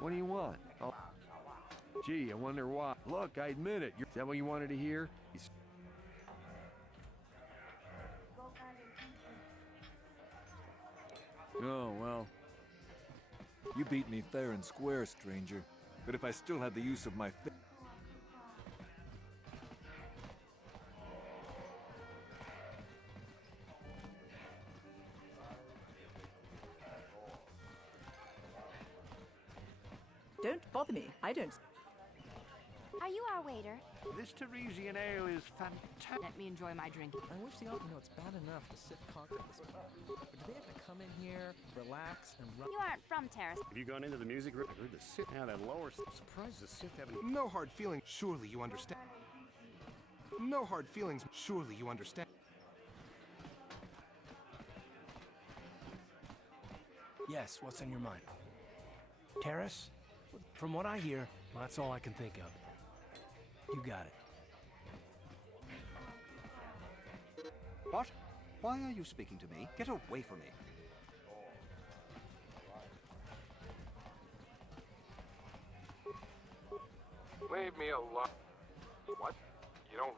What do you want? Oh, gee, I wonder why. Look, I admit it. Is that what you wanted to hear? Oh, well. You beat me fair and square, stranger. But if I still had the use of my Don't bother me. I don't... Are you our waiter? This Teresian ale is fantastic. Let me enjoy my drink. I wish the it's bad enough to sit conquer this place. But do they have to come in here, relax, and run? You aren't from Terrace. Have you gone into the music room? I heard the Sith now that lower. I'm surprised the Sith haven't. No hard feelings. Surely you understand. No hard feelings. Surely you understand. Yes, what's on your mind? Terrace? From what I hear, well, that's all I can think of. You got it. What? Why are you speaking to me? Get away from me. Leave me alone. What? You don't...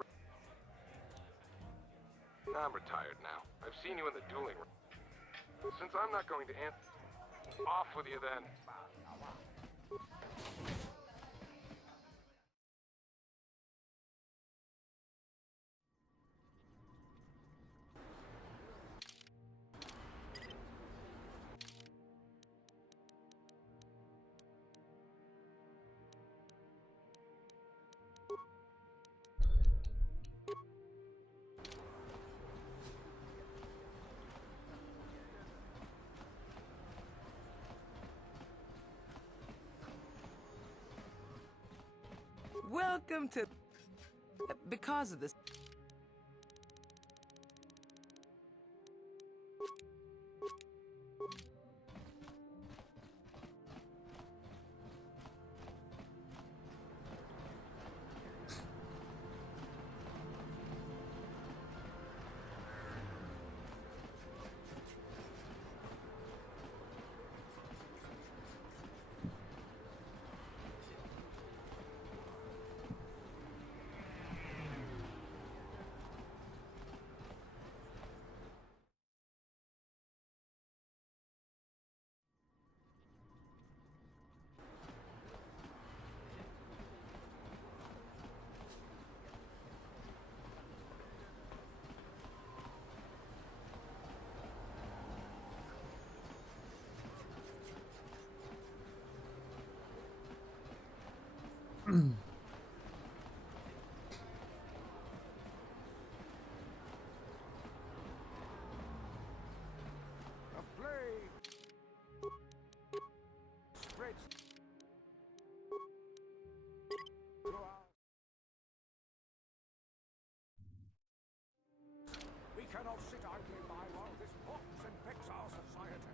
I'm retired now. I've seen you in the dueling room. Since I'm not going to answer... Off with you then. Welcome to... Because of this... We cannot sit idly by while this mocks and vexes our society.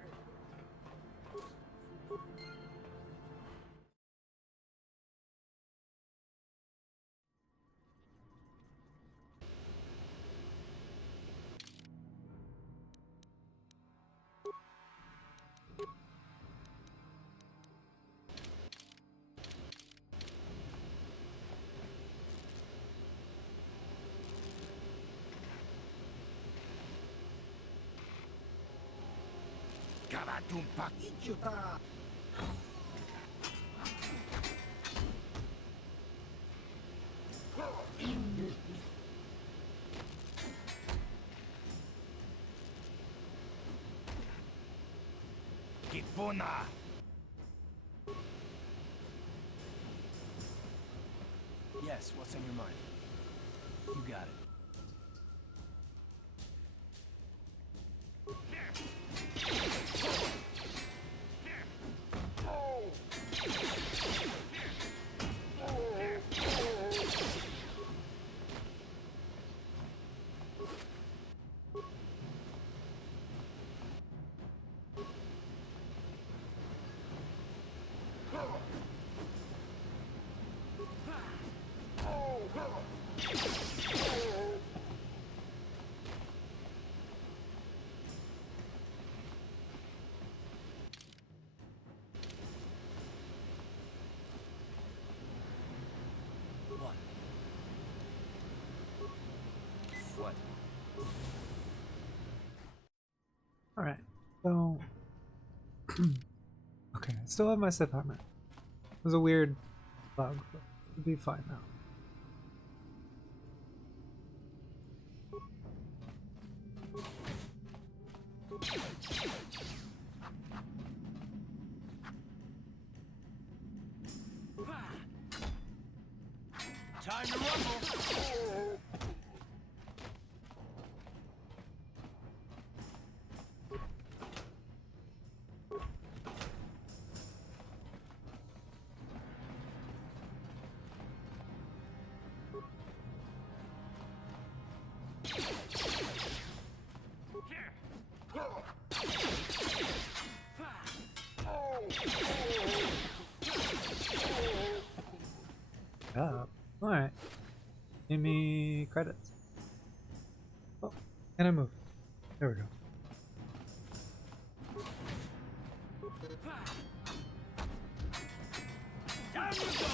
Cavatumpa. Idiota. Kipuna. Yes, what's on your mind? You got it. What? Alright, so... okay, I still have my Sith armor. It was a weird bug, but it'll be fine now. Time to rumble. Oh, alright. Give me credits. Oh, can I move? There we go. Down you go.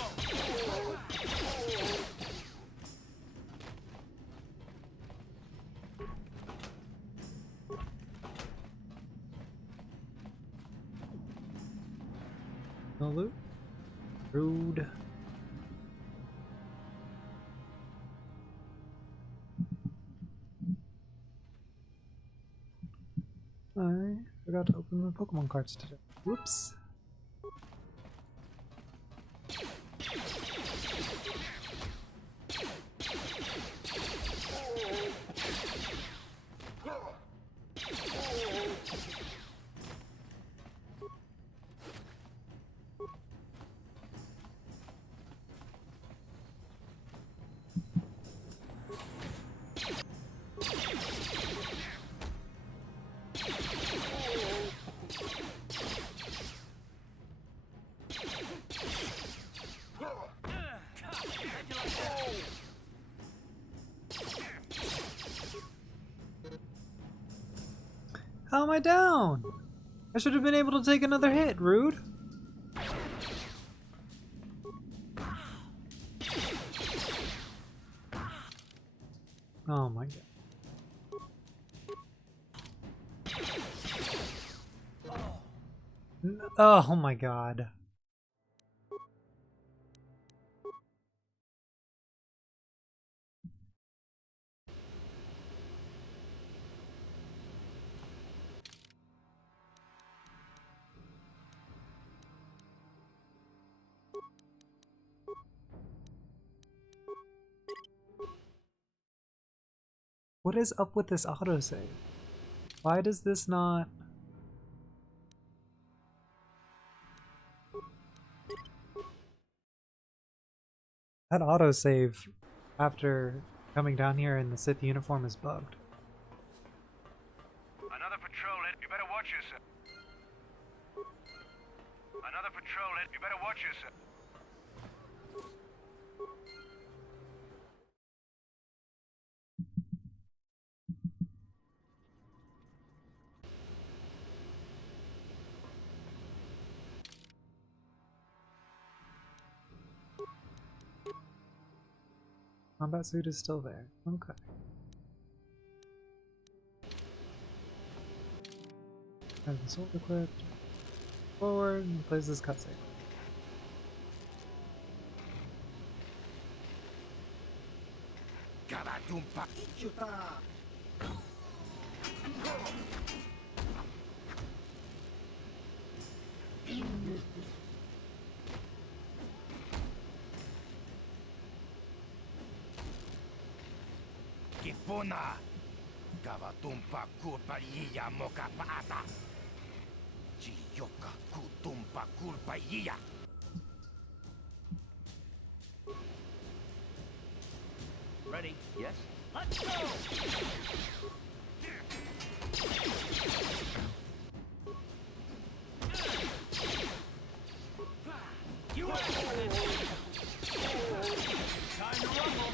No loot? Rude. I forgot to open my Pokemon cards today. Whoops. How am I down? I should have been able to take another hit, rude. Oh my god. Oh my god. What is up with this autosave? Why does this not... That autosave after coming down here in the Sith uniform is bugged. Another patrol hit. You better watch yourself. Another patrol hit. You better watch yourself. Combat suit is still there. Okay. Have the sword equipped. Forward and plays this cutscene. Kipuna. Kavatumpa kulpaiya moka paata. Chiyoka kutumpa kulpaiya. Ready? Yes? Let's go! You are it! Time to rumble!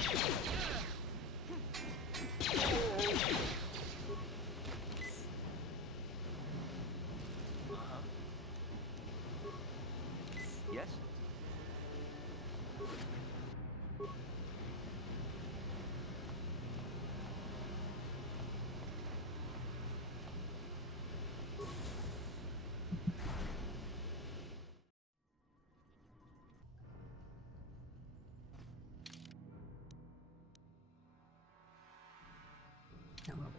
Can't level.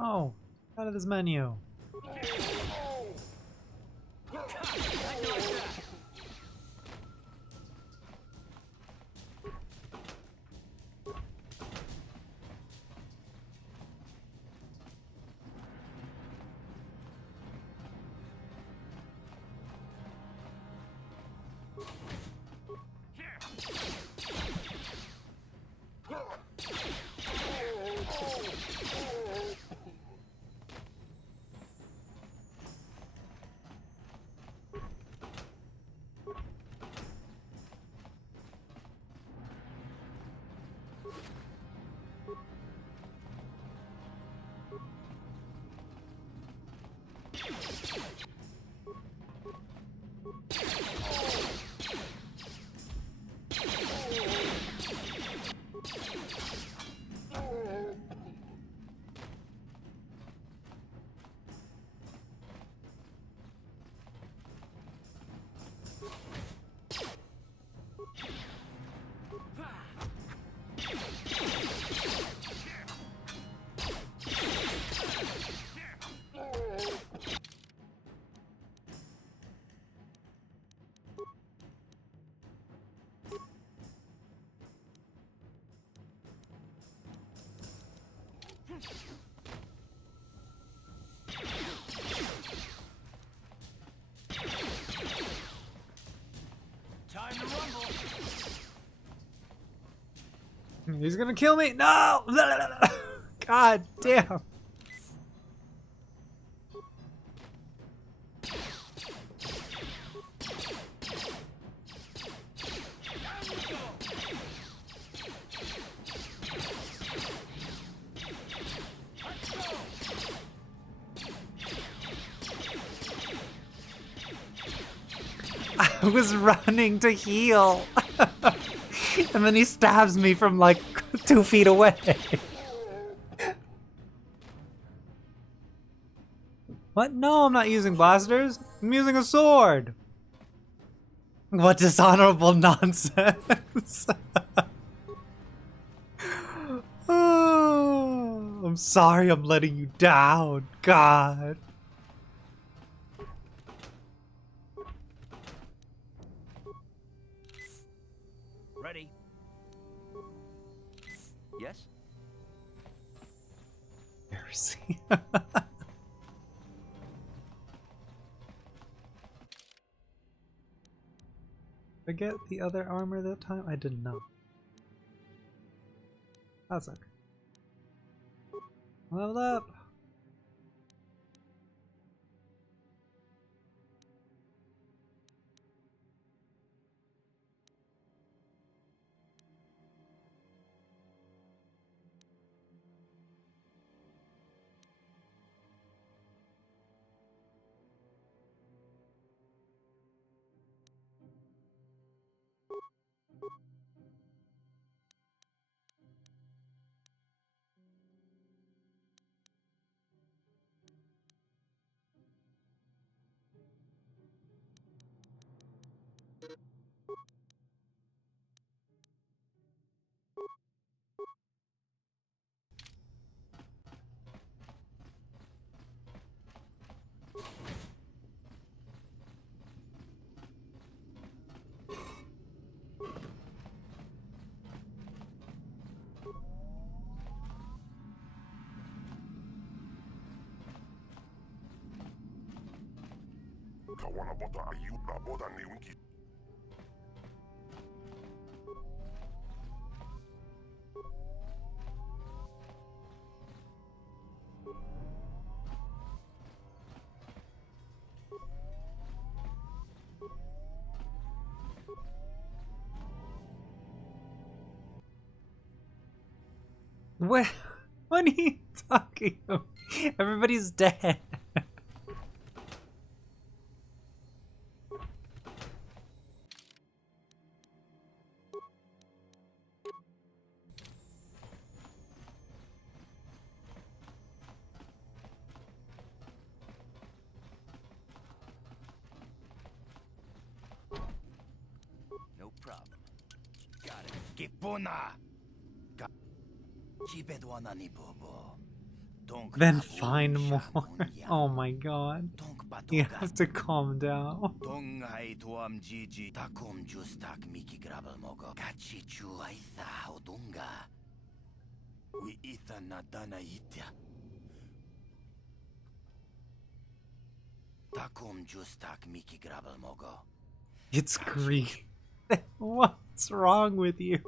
Oh, out of this menu. Time to rumble. He's gonna kill me! No! God damn! I was running to heal. And then he stabs me from like 2 feet away. What? No, I'm not using blasters. I'm using a sword. What dishonorable nonsense. Oh, I'm sorry I'm letting you down. God. Ready? Yes? Heresy. Did I get the other armor that time? I did not. That's okay. Level up! What are you talking about? Everybody's dead. Then find more. Oh my god. You have to calm down. It's green. What's wrong with you?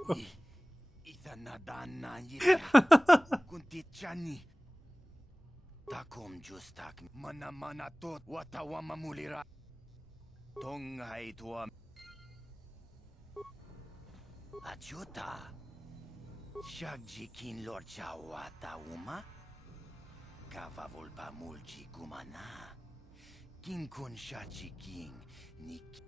Takom justak mana mana tot watawama mulira. Tong hai tuam. Ajuta. Shagji kin lord chawata uma. Kava volpa mulji gumana. King kun shachi king nik.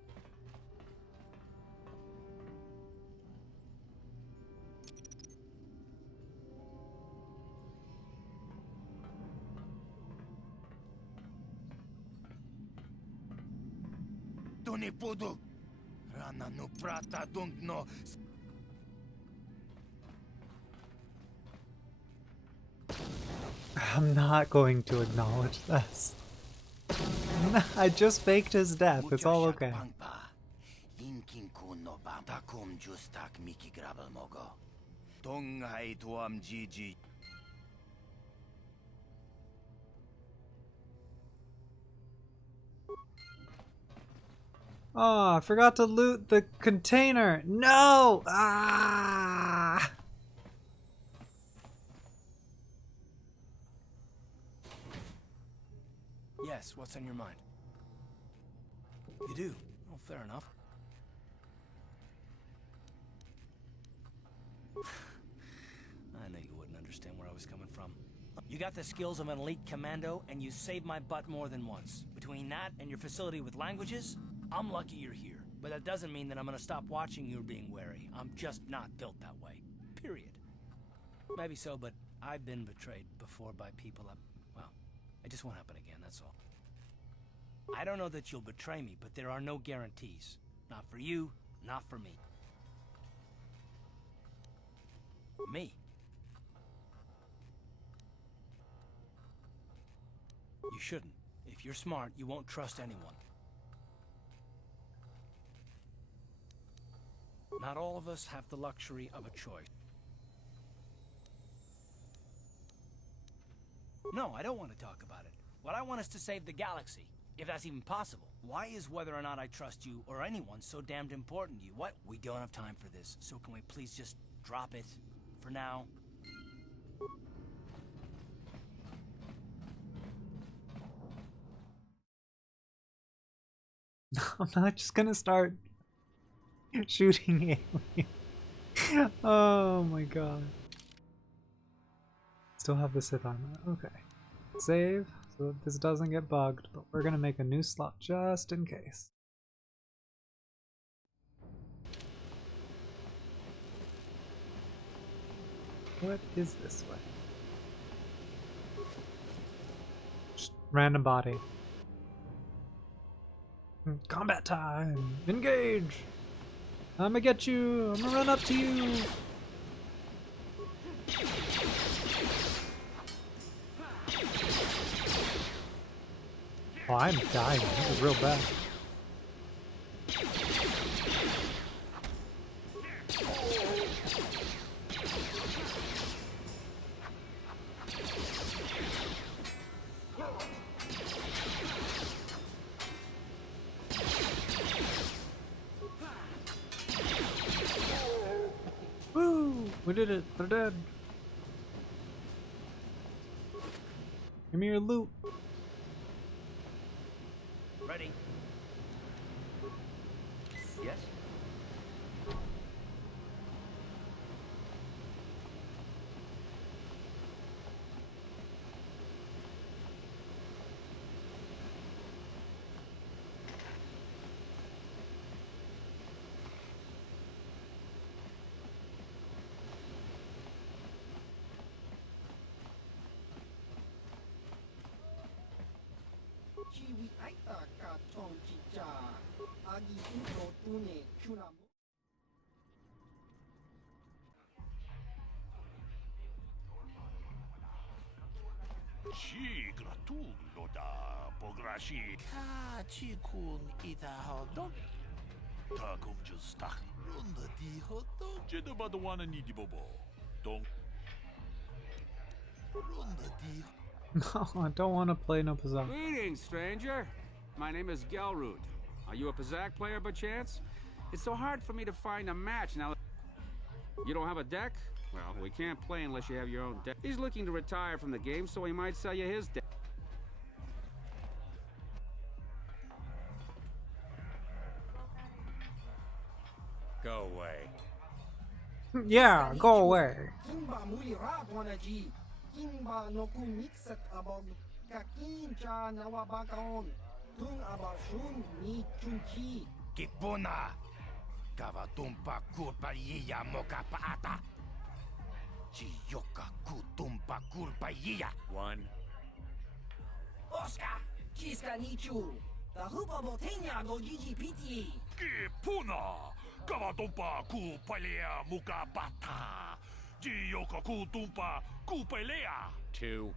Tony Podo. Rana no prata don't no. I'm not going to acknowledge this. I just faked his death. It's all okay. Oh, I forgot to loot the container. No! Ah! Yes, what's on your mind? You do? Oh, fair enough. I knew you wouldn't understand where I was coming from. You got the skills of an elite commando, and you saved my butt more than once. Between that and your facility with languages, I'm lucky you're here. But that doesn't mean that I'm gonna stop watching you being wary. I'm just not built that way. Period. Maybe so, but I've been betrayed before by people well, it just won't happen again, that's all. I don't know that you'll betray me, but there are no guarantees. Not for you, not for me. Me? You shouldn't. If you're smart, you won't trust anyone. Not all of us have the luxury of a choice. No, I don't want to talk about it. What I want is to save the galaxy, if that's even possible. Why is whether or not I trust you or anyone so damned important to you? What? We don't have time for this, so can we please just drop it for now? I'm not just gonna start shooting aliens. Oh my god. Still have the Sith armor. Okay. Save so that this doesn't get bugged, but we're gonna make a new slot just in case. What is this way? Just random body. Combat time! Engage! I'm gonna get you! I'm gonna run up to you! Oh, I'm dying. This is real bad. Woo! We did it! They're dead! Give me your loot! Ready? Yes? Ci gratulo da pograshi. Ka ci kun ita hodok. Ta kum justak. Runda di hodok. Jeda badawana ni di bobo. Dong. Runda di. No, I don't want to play no Pazak. Greetings, stranger. My name is Gelroot. Are you a Pazak player by chance? It's so hard for me to find a match now. You don't have a deck? Well, we can't play unless you have your own deck. He's looking to retire from the game, so he might sell you his deck. Go away. Yeah, go away. Kimba muli wanaji. Kimba no ku mixet abog kakincha nawabakaon. Tung abashun ni chunchi. Kipuna. Kavatumpa kurpaliya moka paata. Chiyoka kutumpa kurpaliya. One. Oscar, chiska nichu. The hupa botenya go gigi piti. Kipuna. Kavatumpa kurpaliya moka paata. Chiyoka kutumpa kurpaliya. Two.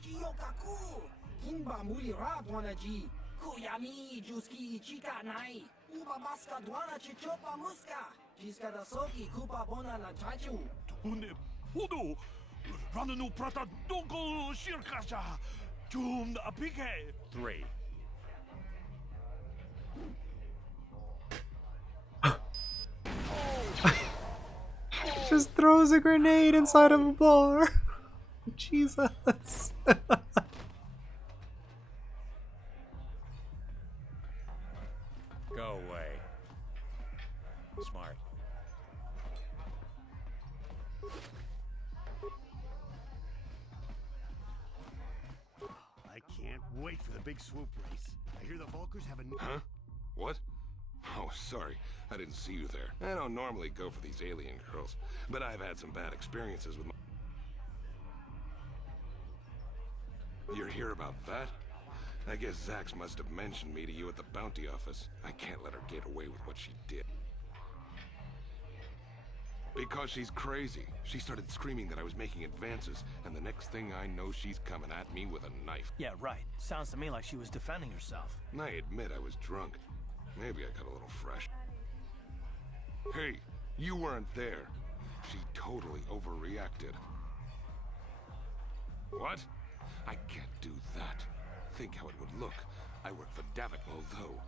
Chiyokaku. Kimba muli wanaji. Kuyami juski chika nai. Uba baska dwana chichopa muska. Jiska da soki kupa bona na chachu. Tune pudu. Rananu prata donko shirkasha. Jum apike. Three. Just throws a grenade inside of a bar. Jesus. Go away. Smart. I can't wait for the big swoop race. I hear the Vulkars have a new... Huh? What? Oh, sorry. I didn't see you there. I don't normally go for these alien girls, but I've had some bad experiences with my... You're here about that? I guess Zax must have mentioned me to you at the bounty office. I can't let her get away with what she did. Because she's crazy. She started screaming that I was making advances, and the next thing I know, she's coming at me with a knife. Yeah, right. Sounds to me like she was defending herself. I admit I was drunk. Maybe I got a little fresh. Hey, you weren't there. She totally overreacted. What? I can't do that. Think how it would look. I work for Davik, although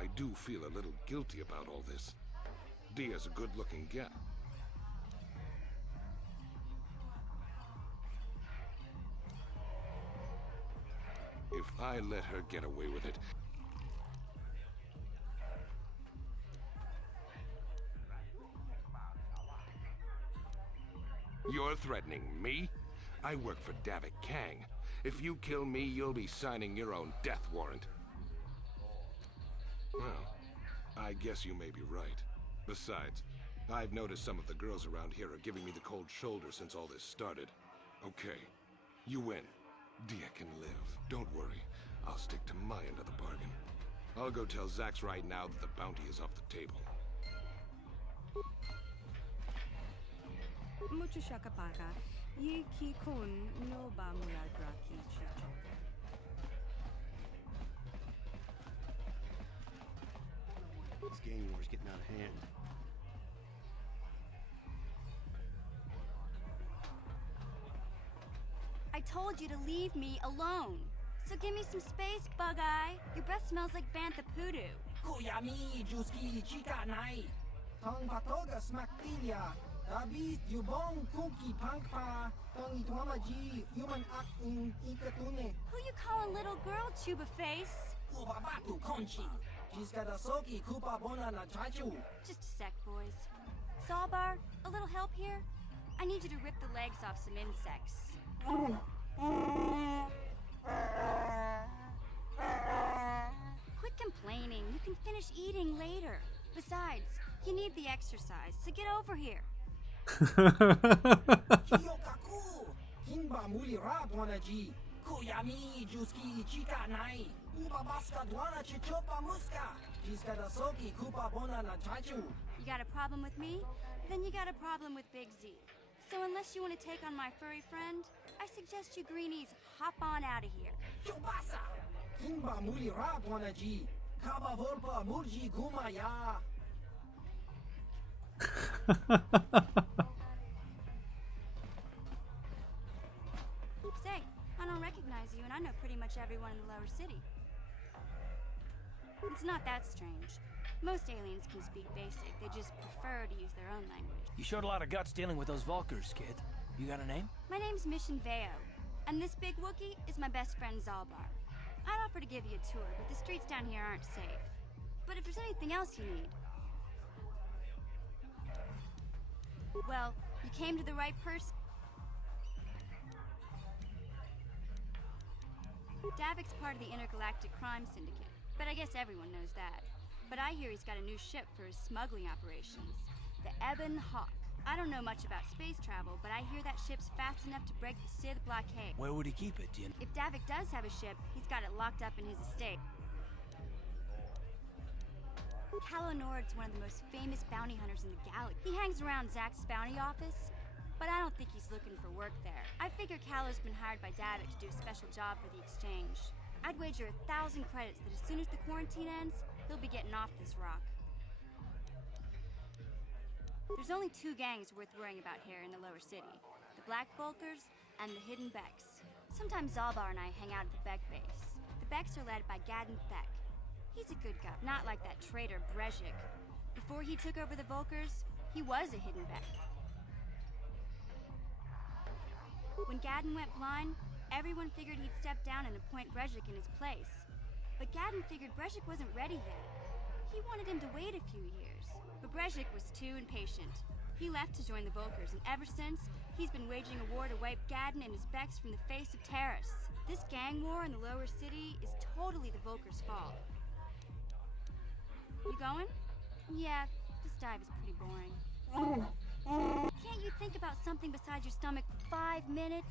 I do feel a little guilty about all this. Dia's a good-looking gal. If I let her get away with it... You're threatening me? I work for Davik Kang. If you kill me, you'll be signing your own death warrant. Well, I guess you may be right. Besides, I've noticed some of the girls around here are giving me the cold shoulder since all this started. Okay, you win. Dia can live. Don't worry. I'll stick to my end of the bargain. I'll go tell Zax right now that the bounty is off the table. Mucho shakapaka. Ye ki kun no ba muladra ki chicho. This gang war's getting out of hand. I told you to leave me alone. So give me some space, Bug-Eye. Your breath smells like Bantha Poodoo. Kuyami juski chika nai. Tong patoga smaktilia. Dabi yubong kunki pangpa. Tong ituamaji human acting ikatune. Who you calling little girl, Chuba Face? Ubabatu conchi. Jiska da soki kupa bona na chachu. Just a sec, boys. Sawbar, a little help here? I need you to rip the legs off some insects. Quit complaining. You can finish eating later. Besides, you need the exercise, so get over here. Chiyokaku. Kimba muli wanaji. Kuyami juski chika nai. Ubabaska dwana chichopa muska. Jiska da soki kupa bona na chachu. You got a problem with me? Then you got a problem with Big Z. So unless you want to take on my furry friend, I suggest you greenies hop on out of here. Chubasa! Kimba muli rat wanaji. Kaba volpa murji gumaya. Say, I don't recognize you, and I know pretty much everyone in the lower city. It's not that strange. Most aliens can speak basic, they just prefer to use their own language. You showed a lot of guts dealing with those Vulkars, kid. You got a name? My name's Mission Veo, and this big Wookiee is my best friend Zalbar. I'd offer to give you a tour, but the streets down here aren't safe. But if there's anything else you need... Well, you came to the right person. Davik's part of the Intergalactic Crime Syndicate, but I guess everyone knows that. But I hear he's got a new ship for his smuggling operations, the Ebon Hawk. I don't know much about space travel, but I hear that ship's fast enough to break the Sith blockade. Where would he keep it, do you know? If Davik does have a ship, he's got it locked up in his estate. Calo Nord's one of the most famous bounty hunters in the galaxy. He hangs around Zack's bounty office, but I don't think he's looking for work there. I figure Calo's been hired by Davik to do a special job for the exchange. I'd wager 1,000 credits that as soon as the quarantine ends, he'll be getting off this rock. There's only two gangs worth worrying about here in the lower city. The Black Vulkars and the Hidden Becks. Sometimes Zalbar and I hang out at the Beck base. The Becks are led by Gadden Beck. He's a good guy, not like that traitor Brezhik. Before he took over the Vulkars, he was a Hidden Beck. When Gadden went blind, everyone figured he'd step down and appoint Brezhik in his place. But Gadden figured Brezhik wasn't ready yet. He wanted him to wait a few years. But Brezhik was too impatient. He left to join the Vulkars, and ever since, he's been waging a war to wipe Gadden and his Becks from the face of Terrace. This gang war in the lower city is totally the Vulkars' fault. You going? Yeah, this dive is pretty boring. Can't you think about something besides your stomach for 5 minutes?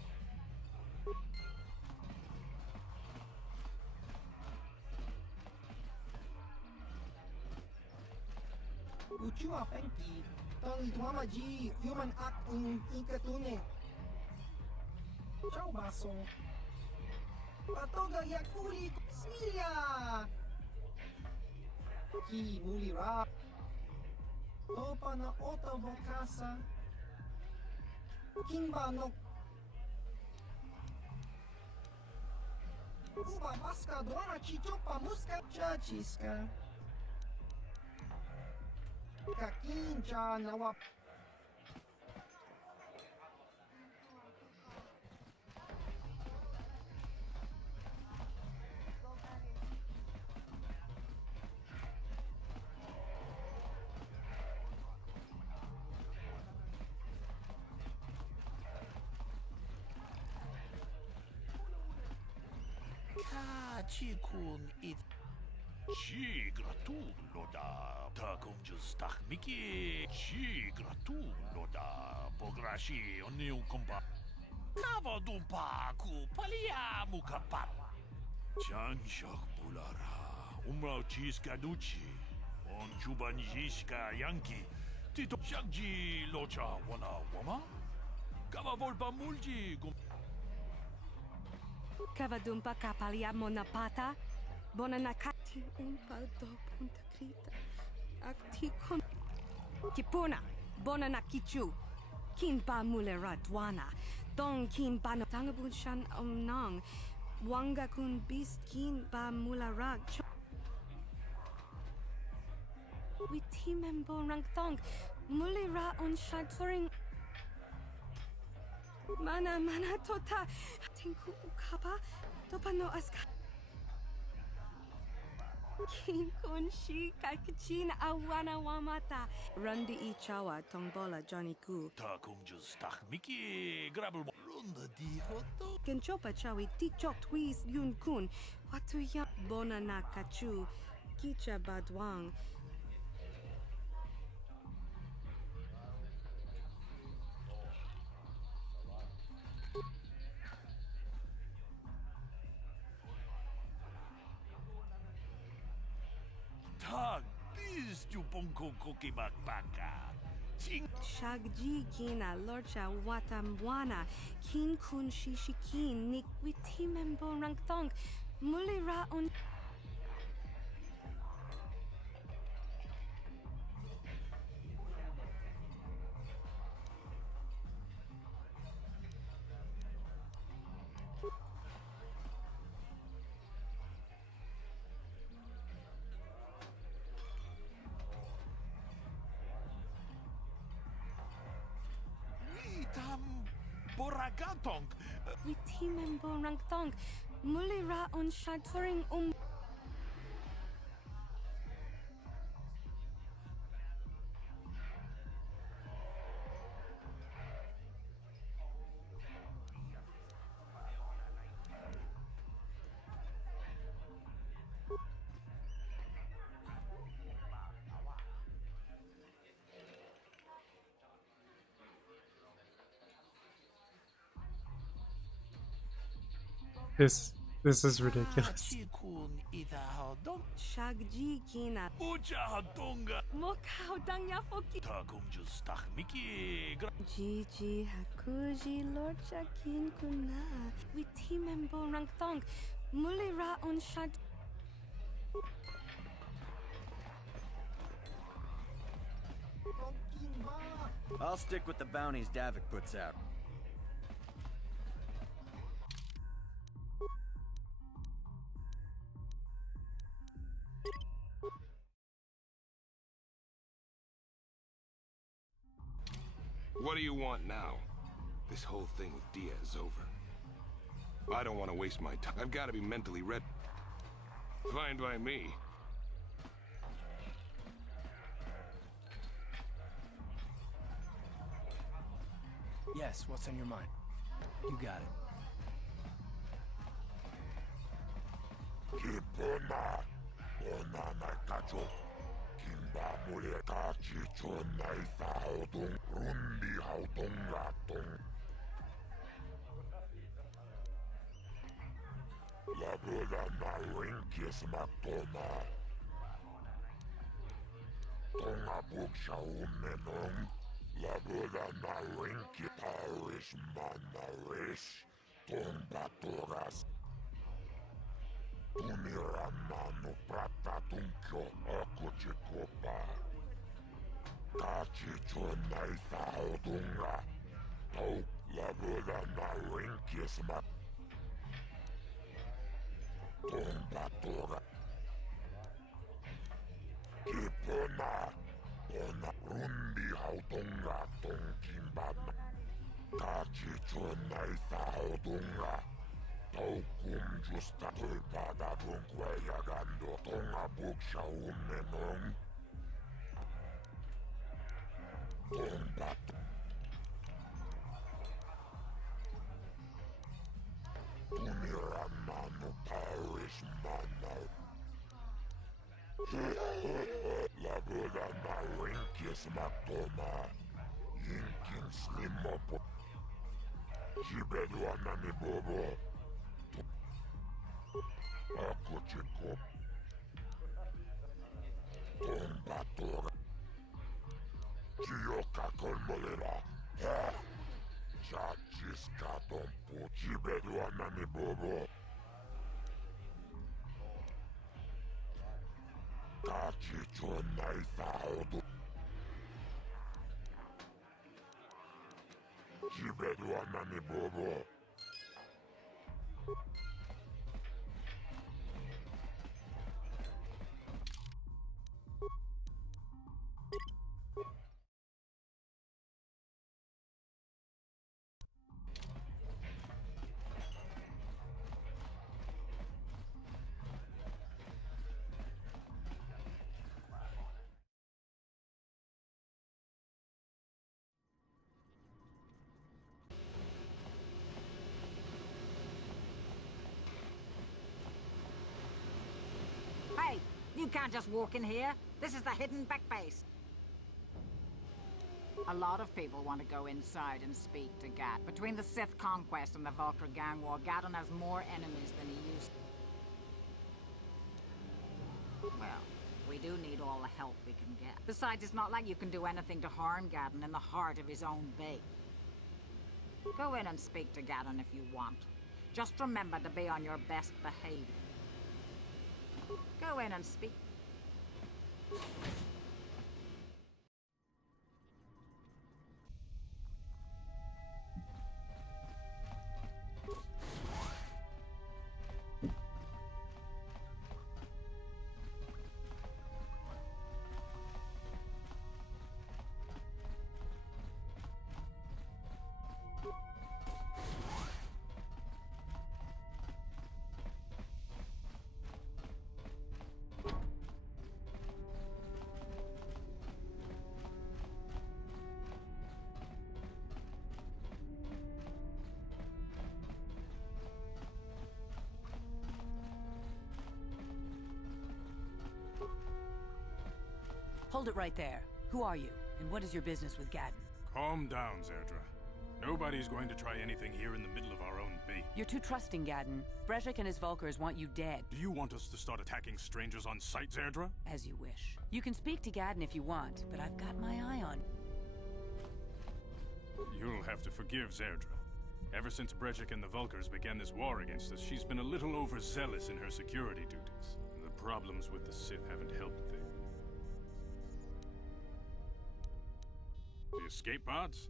Uchua penki. Tali tuama ji. Human act in ikatune. Ciao baso. Patoga yakuli. Smilia. Ki muli ra. Topa na ota vokasa. Kimba no. Uba baska dwana chichopa muska. Chachiska. Kakinja nawa. Kachikun it. Ci gratullo da takum justach miki. Ci gratullo da pograshi oniu compa. Kava dumpa ku palia mukapat. Chanshak bulara. Umrao chiska duchi. On chubanjiska yanki. Tito shakji locha wana wama. Kava volpa mulji gum. Kavadumpa kapalia monapata. Bonanakati unpa do punta krita. Akti kon. Kipuna. Bonanakichu. Kinpa muleratwana. Dong kinpa no tangabunshan omnong. Wanga kun bis kinpa mularat. Witimembo rangthong. Mulira on shaturing. Mana tota. Tinku ukapa. Topano aska. Kin kun shi kakichin awana wamata. Rundi ichawa tongbola Johnny Ku. Takum justach miki grabel runda di hoto. Kenchopa chawi tikchok twis yun kun. Watu ya bona na kachu. Kicha badwang. Tag, bis tu ponko koki bakbaka. Shagji kina lorcha watamwana kin kun shishikin nik witimembo rangtong mulira on. Boragantong. Witimembo rangtong mulira on shaturing This is ridiculous. Shagji kina mokao dangya foki Gigi hakuji lorcha kin kuna witimembo rangtong mulira on shad. I'll stick with the bounties Davik puts out. What do you want now? This whole thing with Dia is over. I don't want to waste my time. I've got to be mentally ready. Fine by me. Yes, what's on your mind? You got it. Kipona, onana kacho, kimba mule kachi chonai saodong, rundi haudong ratong. La boda na winkis matoma. Tonga buksha umenong. La boda na winki tarish manarish. Tomba toras. Tuniramanu prata tunkyo akuchikopa. Kachi chonai saodunga. Tau la boda na winkis mat. Tombatora Kipona Ona Rundi Haudunga Tonkimbana Kachi Chonai Saudunga Taukum Justa Tulpada Dunquayagando Tonga Buksha Umenong Tombato Uniramanu Parish Mana La Buddha na Winkis Matoma Yinkin Slimopo Jibedwana ni Bobo Akuchiko Tombatora Chiyoka Kolmolera Chachis Katompo Jibedwana ni Bobo Kachi Chonai Saodo Jibedwana ni Bobo Hey, you can't just walk in here. This is the hidden back base. A lot of people want to go inside and speak to Gat. Between the Sith conquest and the Valkyr gang war, Gaddon has more enemies than he used to. Well, We do need all the help we can get. Besides, it's not like you can do anything to harm Gaddon in the heart of his own base. Go in and speak to Gaddon if you want. Just remember to be on your best behavior. Go in and speak. Hold it right there. Who are you, and what is your business with Gaddon? Calm down, Zerdra. Nobody's going to try anything here in the middle of our own base. You're too trusting, Gaddon. Brezhik and his Vulkars want you dead. Do you want us to start attacking strangers on sight, Zerdra? As you wish. You can speak to Gaddon if you want, but I've got my eye on you. You'll have to forgive Zerdra. Ever since Brezhik and the Vulkars began this war against us, she's been a little overzealous in her security duties. The problems with the Sith haven't helped things. The escape pods?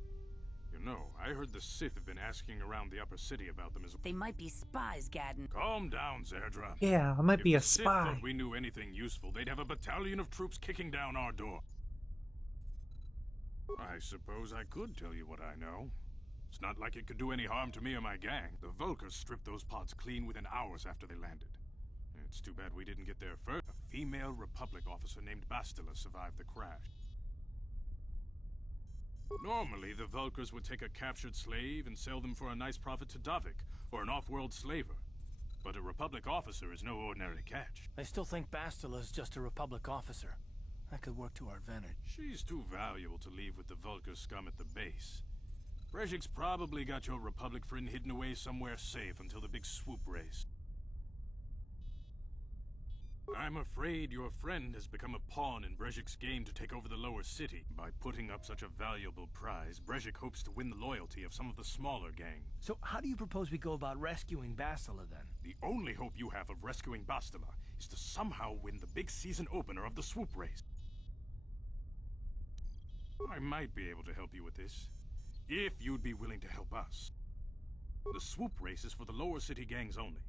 You know, I heard the Sith have been asking around the upper city about them as well. They might be spies, Gaddon. Calm down, Zerdra. Yeah, I might be a If the Sith spy. thought we knew anything useful, they'd have a battalion of troops kicking down our door. I suppose I could tell you what I know. It's not like it could do any harm to me or my gang. The Vulkars stripped those pods clean within hours after they landed. It's too bad we didn't get there first. A female Republic officer named Bastila survived the crash. Normally, the Vulkars would take a captured slave and sell them for a nice profit to Davik, or an off-world slaver. But a Republic officer is no ordinary catch. I still think Bastila's just a Republic officer. That could work to our advantage. She's too valuable to leave with the Vulkar scum at the base. Brezhik's probably got your Republic friend hidden away somewhere safe until the big swoop race. I'm afraid your friend has become a pawn in Brezhik's game to take over the lower city. By putting up such a valuable prize, Brezhik hopes to win the loyalty of some of the smaller gang. So how do you propose we go about rescuing Bastila, then? The only hope you have of rescuing Bastila is to somehow win the big season opener of the swoop race. I might be able to help you with this, if you'd be willing to help us. The swoop race is for the lower city gangs only.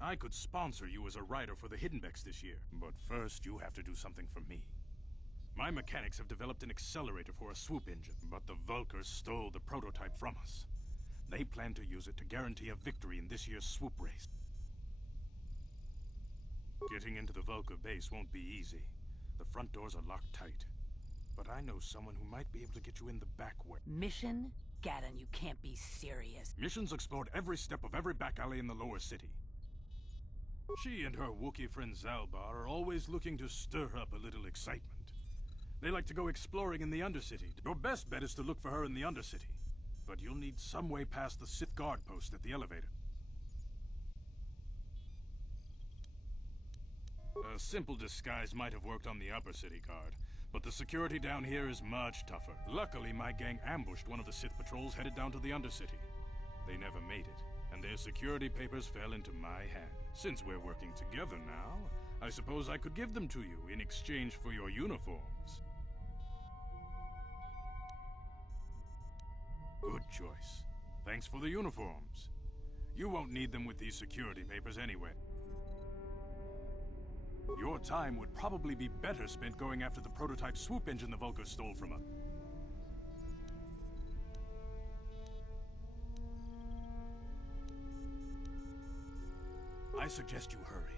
I could sponsor you as a rider for the Hiddenbecks this year, but first you have to do something for me. My mechanics have developed an accelerator for a swoop engine, but the Vulkars stole the prototype from us. They plan to use it to guarantee a victory in this year's swoop race. Getting into the Vulkar base won't be easy. The front doors are locked tight. But I know someone who might be able to get you in the back way. Mission? Gaddon, you can't be serious. Mission's explored every step of every back alley in the lower city. She and her Wookiee friend Zalbar are always looking to stir up a little excitement. They like to go exploring in the Undercity. Your best bet is to look for her in the Undercity. But you'll need some way past the Sith guard post at the elevator. A simple disguise might have worked on the upper city guard, but the security down here is much tougher. Luckily, my gang ambushed one of the Sith patrols headed down to the Undercity. They never made it, and their security papers fell into my hands. Since we're working together now, I suppose I could give them to you in exchange for your uniforms. Good choice. Thanks for the uniforms. You won't need them with these security papers anyway. Your time would probably be better spent going after the prototype swoop engine the Vulkars stole from us. I suggest you hurry.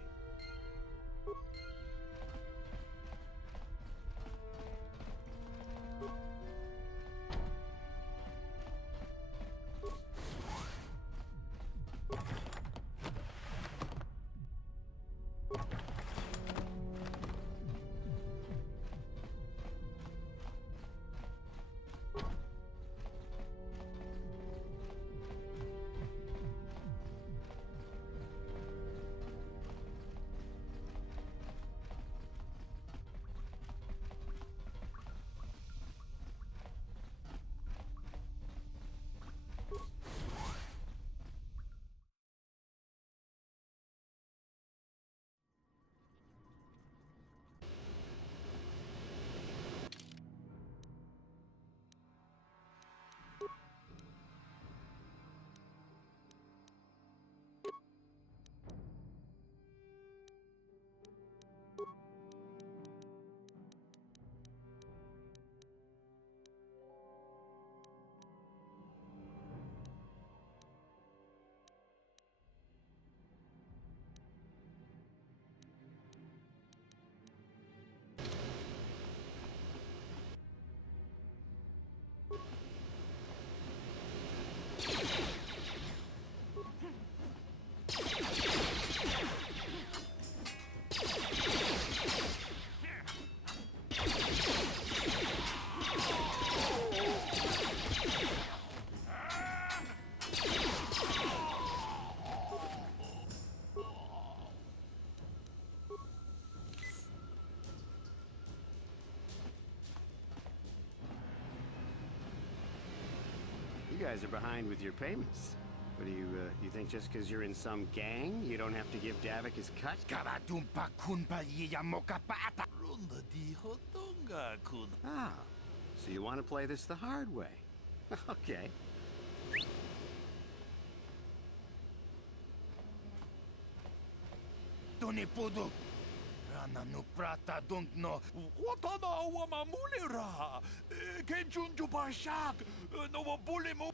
You guys are behind with your payments. What do you think just because you're in some gang, you don't have to give Davik his cut? Ah, so you want to play this the hard way. Okay.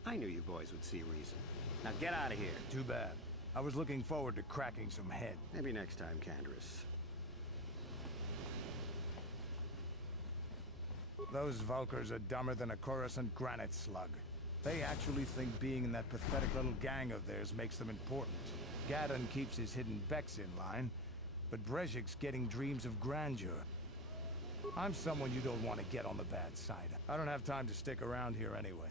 I knew you boys would see reason. Now get out of here. Too bad. I was looking forward to cracking some head. Maybe next time, Candorus. Those Vulkars are dumber than a Coruscant granite slug. They actually think being in that pathetic little gang of theirs makes them important. Gadon keeps his hidden Becks in line, but Brezhik's getting dreams of grandeur. I'm someone you don't want to get on the bad side. I don't have time to stick around here anyway.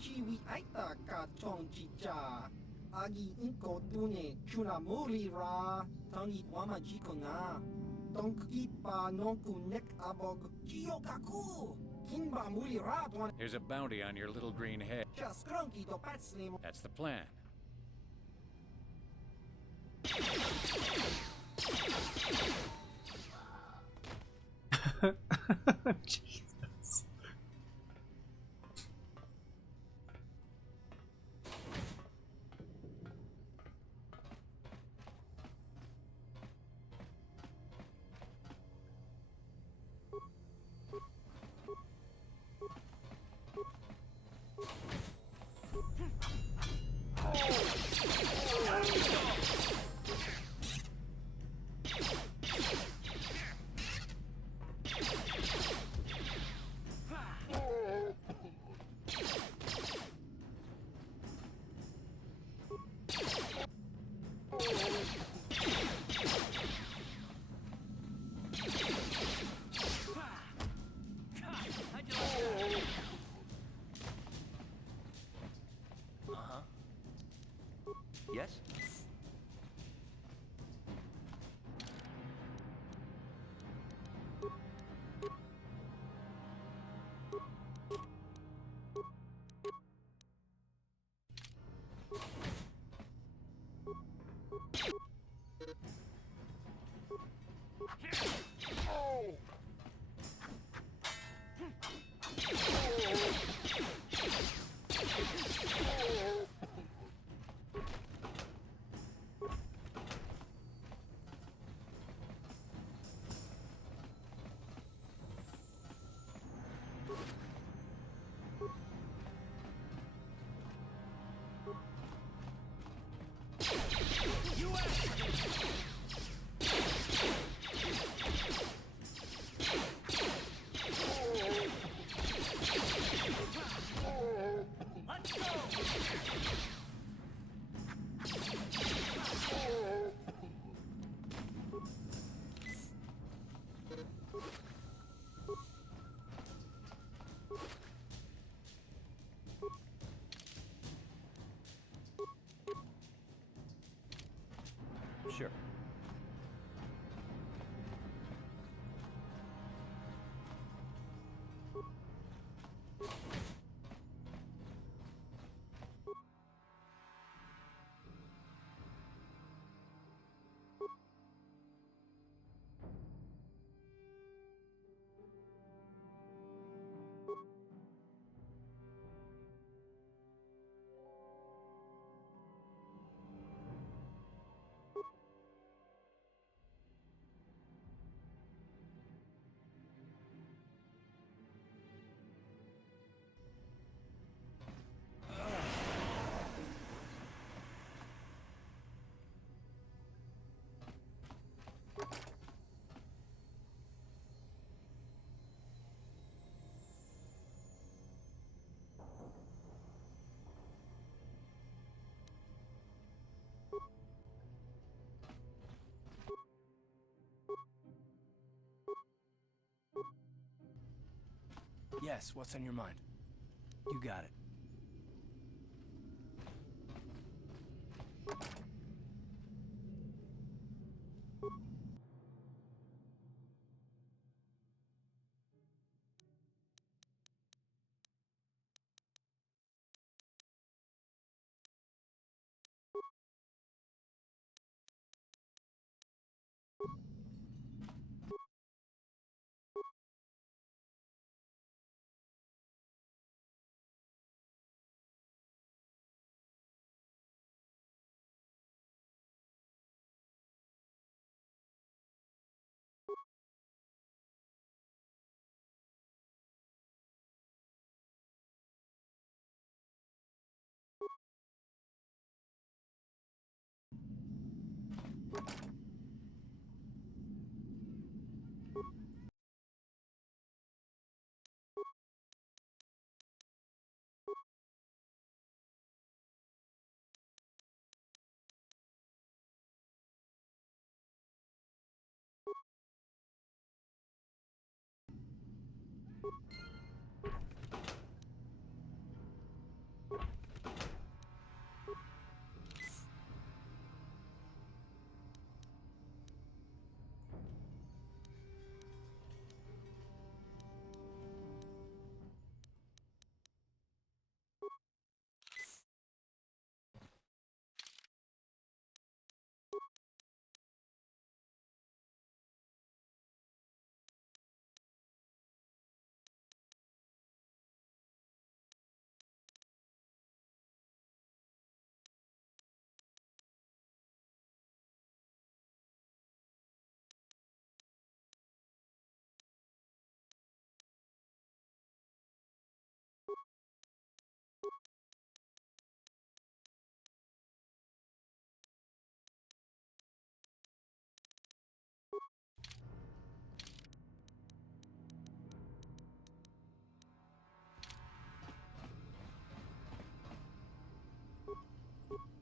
Chiwi aita ka chong chicha. Agi inko tune chuna muri ra. Tangi wama jiko na. Donki pa nonku nek abog. Chiyo kaku. Kinba muri ra dwan. There's a bounty on your little green head. Just grunky do patslim. That's the plan. Jesus. Yes? Sure. Yes, what's on your mind? You got it.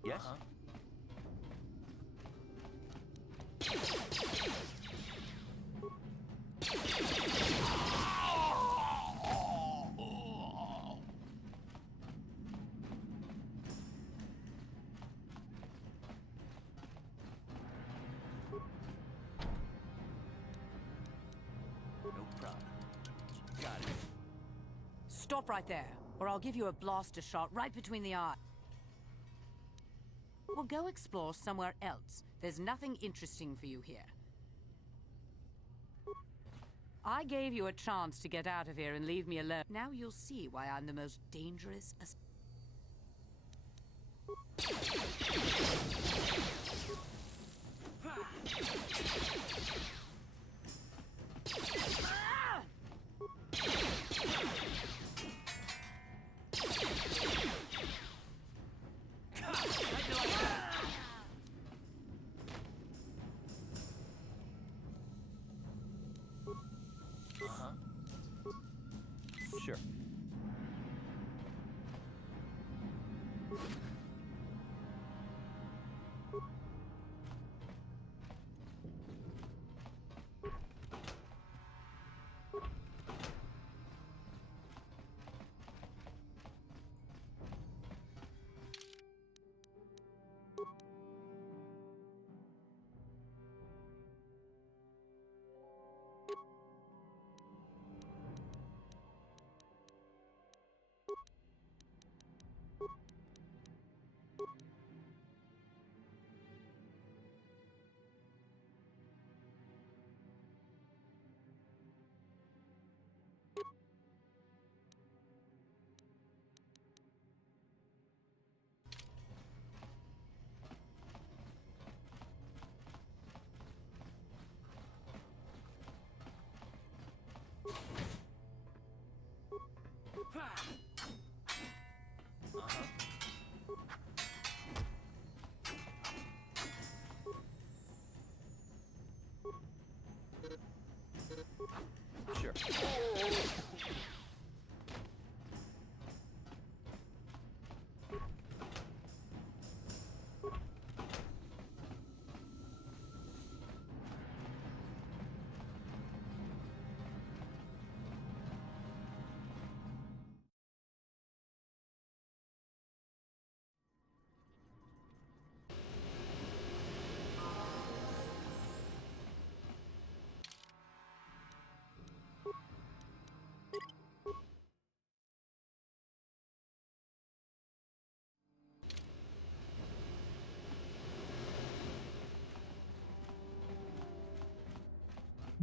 Yes? No problem. Got it. Stop right there, or I'll give you a blaster shot right between the eyes. Well, go explore somewhere else. There's nothing interesting for you here. I gave you a chance to get out of here and leave me alone. Now you'll see why I'm the most dangerous Sure.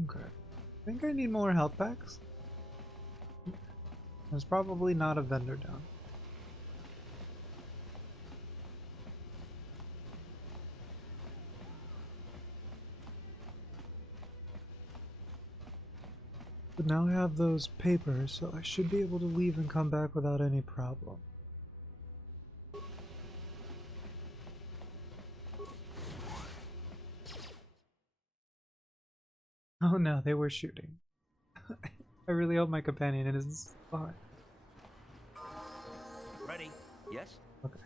Okay. I think I need more health packs. There's probably not a vendor down. But now I have those papers, so I should be able to leave and come back without any problem. Oh no, they were shooting. I really hope my companion is fine. Ready? Yes? Okay.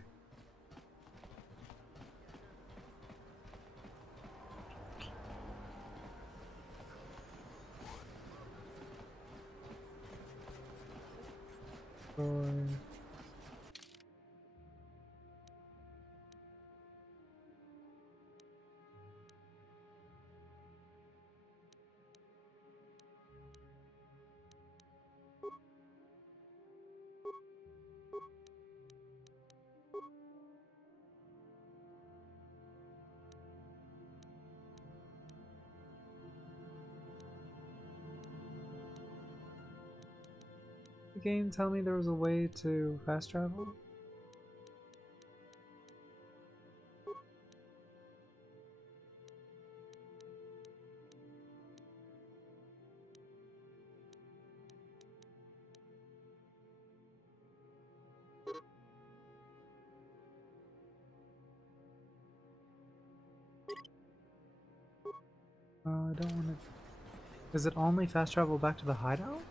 The game tell me there was a way to fast travel? I don't want to... Is it only fast travel back to the hideout?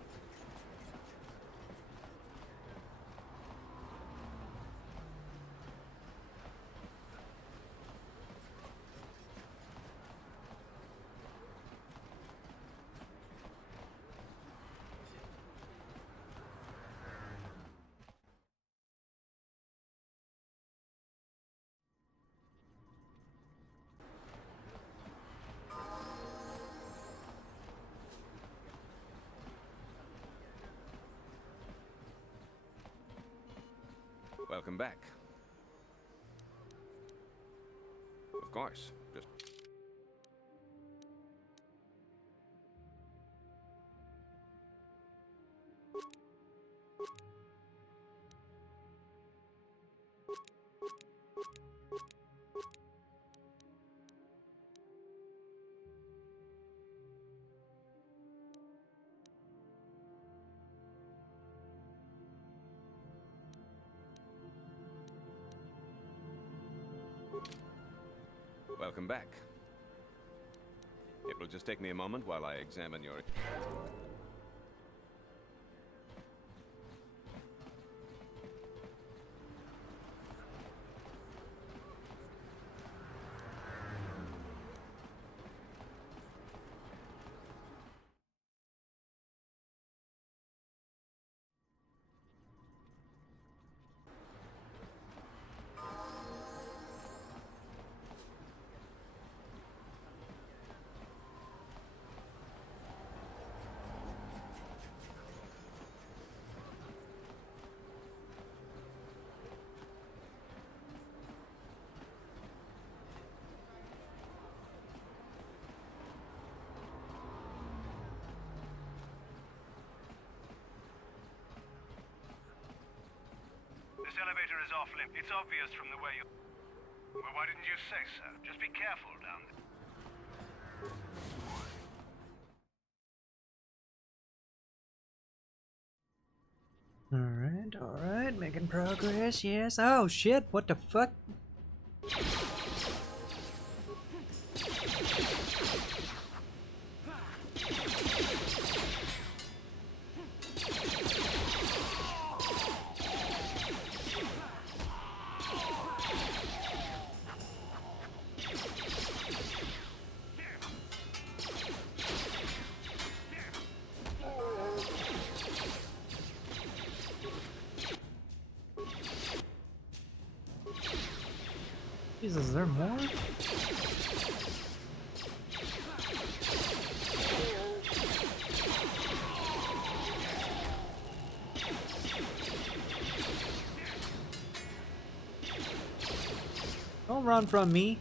Welcome back. Of course, just... Welcome back. It will just take me a moment while I examine your... This elevator is off limit. It's obvious from the way you... Well, why didn't you say so? Just be careful down there. Alright, making progress, yes. Oh shit, what the fuck? Jesus, is there more? Don't run from me.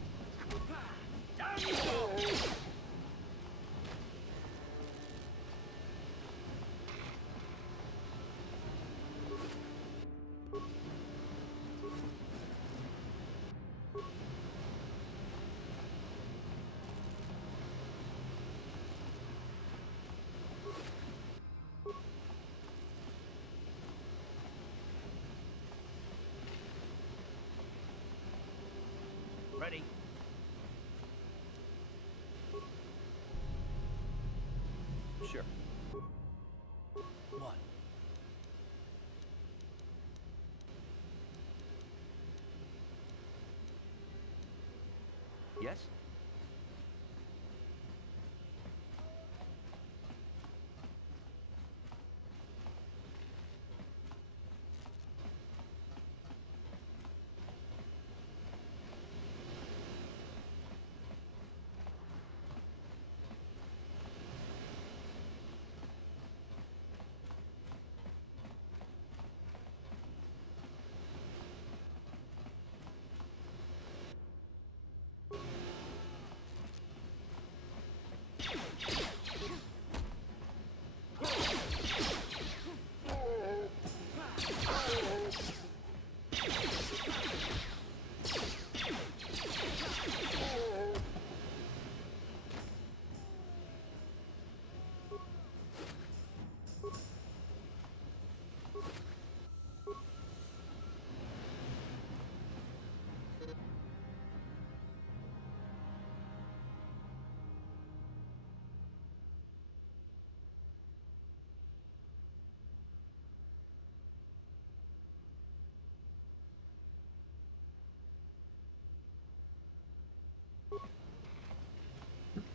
Yes?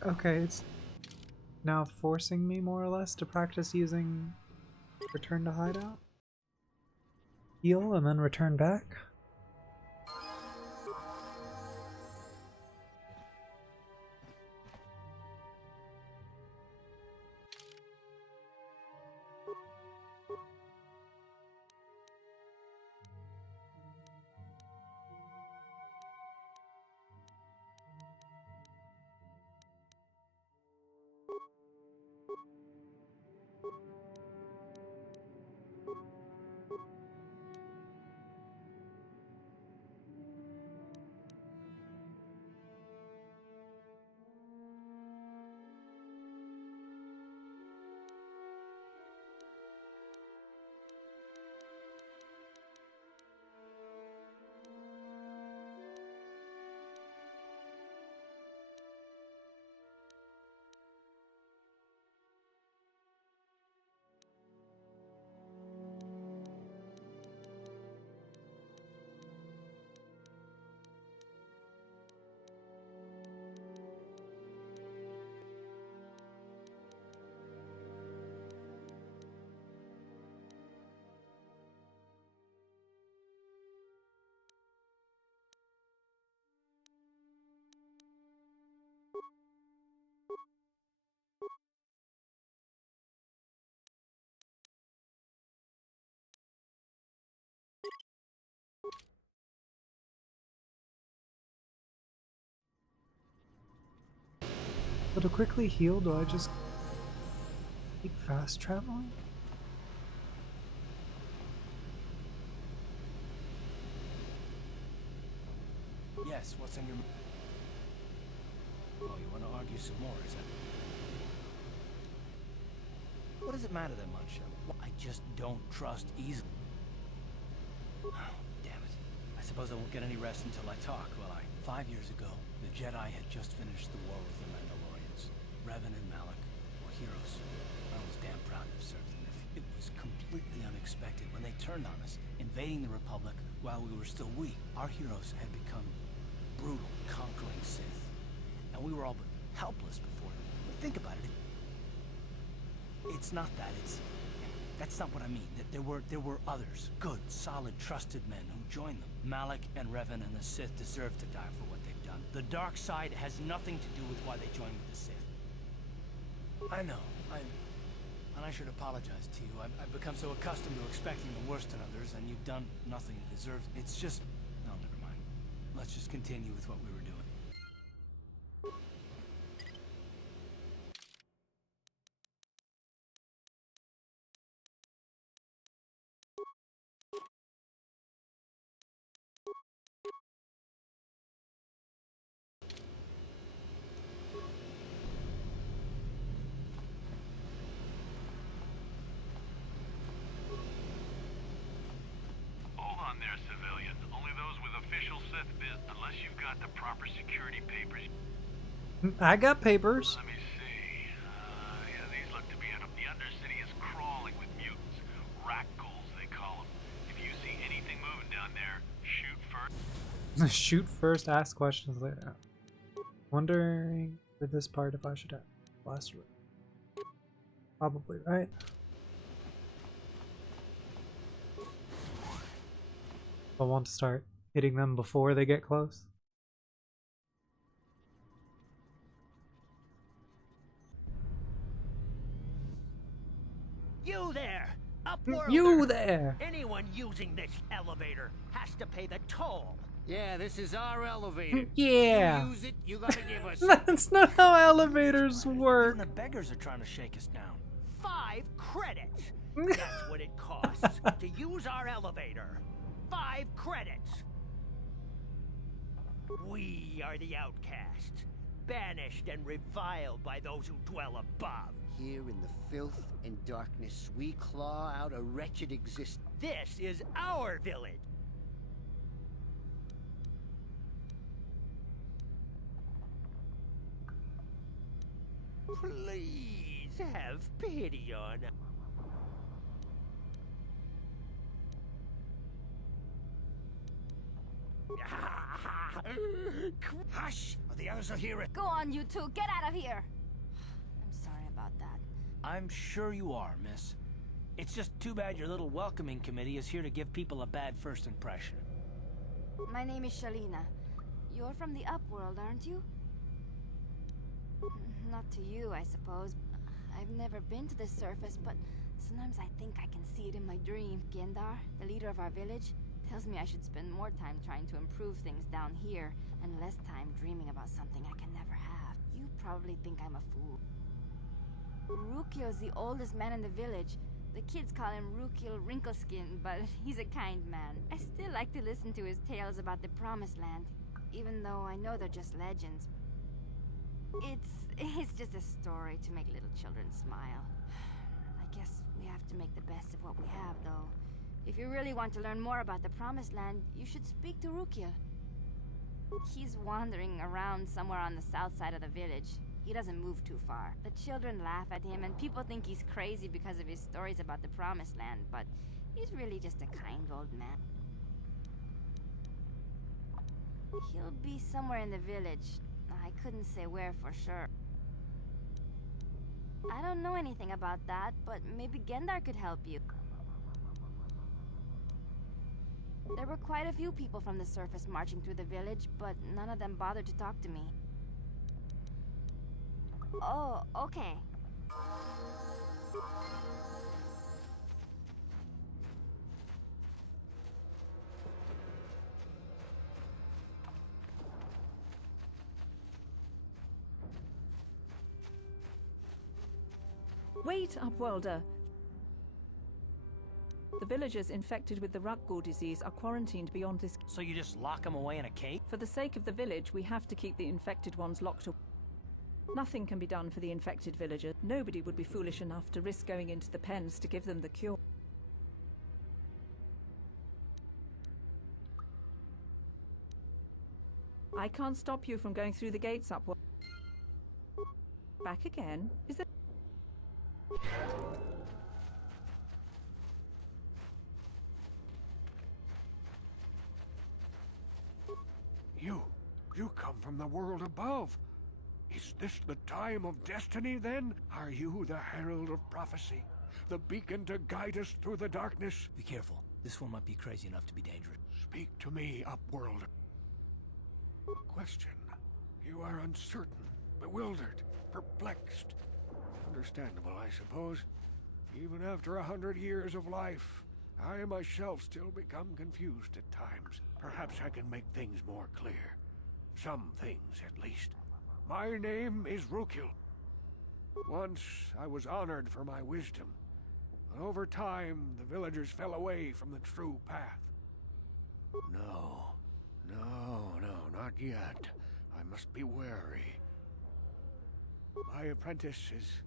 Okay, it's now forcing me more or less to practice using return to hideout. Heal and then return back. So to quickly heal, do I just keep fast traveling? Yes, what's on your... Oh, you want to argue some more, is that... What does it matter that much? I just don't trust easily. Oh, damn it. I suppose I won't get any rest until I talk, will I? 5 years ago, the Jedi had just finished the war with the Mandalorians. Revan and Malik were heroes. I was damn proud to have served them. It was completely unexpected when they turned on us, invading the Republic while we were still weak. Our heroes had become brutal, conquering Sith. And we were all but helpless before them. But think about it. It's not that, that's not what I mean. That there were others, good, solid, trusted men who joined them. Malik and Revan and the Sith deserve to die for what they've done. The dark side has nothing to do with why they joined with the Sith. I know, and I should apologize to you. I've become so accustomed to expecting the worst in others, and you've done nothing to deserve it. It's just... No, never mind. Let's just continue with what we were doing. Hold on there, civilian. Only those with official Sith business, unless you've got the proper security papers. I got papers. Let me see. Yeah, these look to be the Undercity is crawling with mutants. Rackles, they call them. If you see anything moving down there, shoot first. Shoot first, ask questions later. Wondering for this part if I should have blaster. Probably, right? I want to start hitting them before they get close. You there! Upworlder! You there! Anyone using this elevator has to pay the toll. Yeah, this is our elevator. Yeah. You use it, you gotta give us. That's not how elevators work. Even the beggars are trying to shake us down. 5 credits. That's what it costs to use our elevator. 5 credits. We are the outcasts, banished and reviled by those who dwell above. Here in the filth and darkness, we claw out a wretched existence. This is our village. Please have pity on us. Hush, or the others will hear it. Go on, you two. Get out of here. I'm sorry about that. I'm sure you are, miss. It's just too bad your little welcoming committee is here to give people a bad first impression. My name is Shalina. You're from the Upworld, aren't you? Not to you, I suppose. I've never been to the surface, but sometimes I think I can see it in my dream. Gendar, the leader of our village, tells me I should spend more time trying to improve things down here, and less time dreaming about something I can never have. You probably think I'm a fool. Rukil's the oldest man in the village. The kids call him Rukil Wrinkleskin, but he's a kind man. I still like to listen to his tales about the Promised Land, even though I know they're just legends. It's just a story to make little children smile. I guess we have to make the best of what we have, though. If you really want to learn more about the Promised Land, you should speak to Rukil. He's wandering around somewhere on the south side of the village. He doesn't move too far. The children laugh at him, and people think he's crazy because of his stories about the Promised Land, but he's really just a kind old man. He'll be somewhere in the village. I couldn't say where for sure. I don't know anything about that, but maybe Gendar could help you. There were quite a few people from the surface marching through the village, but none of them bothered to talk to me. Oh, okay. Wait, Upworlder. The villagers infected with the Rukgul disease are quarantined beyond this. So you just lock them away in a cave? For the sake of the village, we have to keep the infected ones locked away. Nothing can be done for the infected villagers. Nobody would be foolish enough to risk going into the pens to give them the cure. I can't stop you from going through the gates, Upward. Back again? Is there... You come from the world above. Is this the time of destiny, then? Are you the herald of prophecy? The beacon to guide us through the darkness? Be careful. This one might be crazy enough to be dangerous. Speak to me, Upworld. Question. You are uncertain, bewildered, perplexed. Understandable, I suppose. Even after 100 years of life, I myself still become confused at times. Perhaps I can make things more clear. Some things, at least. My name is Rukil. Once, I was honored for my wisdom. But over time, the villagers fell away from the true path. No, not yet. I must be wary. My apprentice is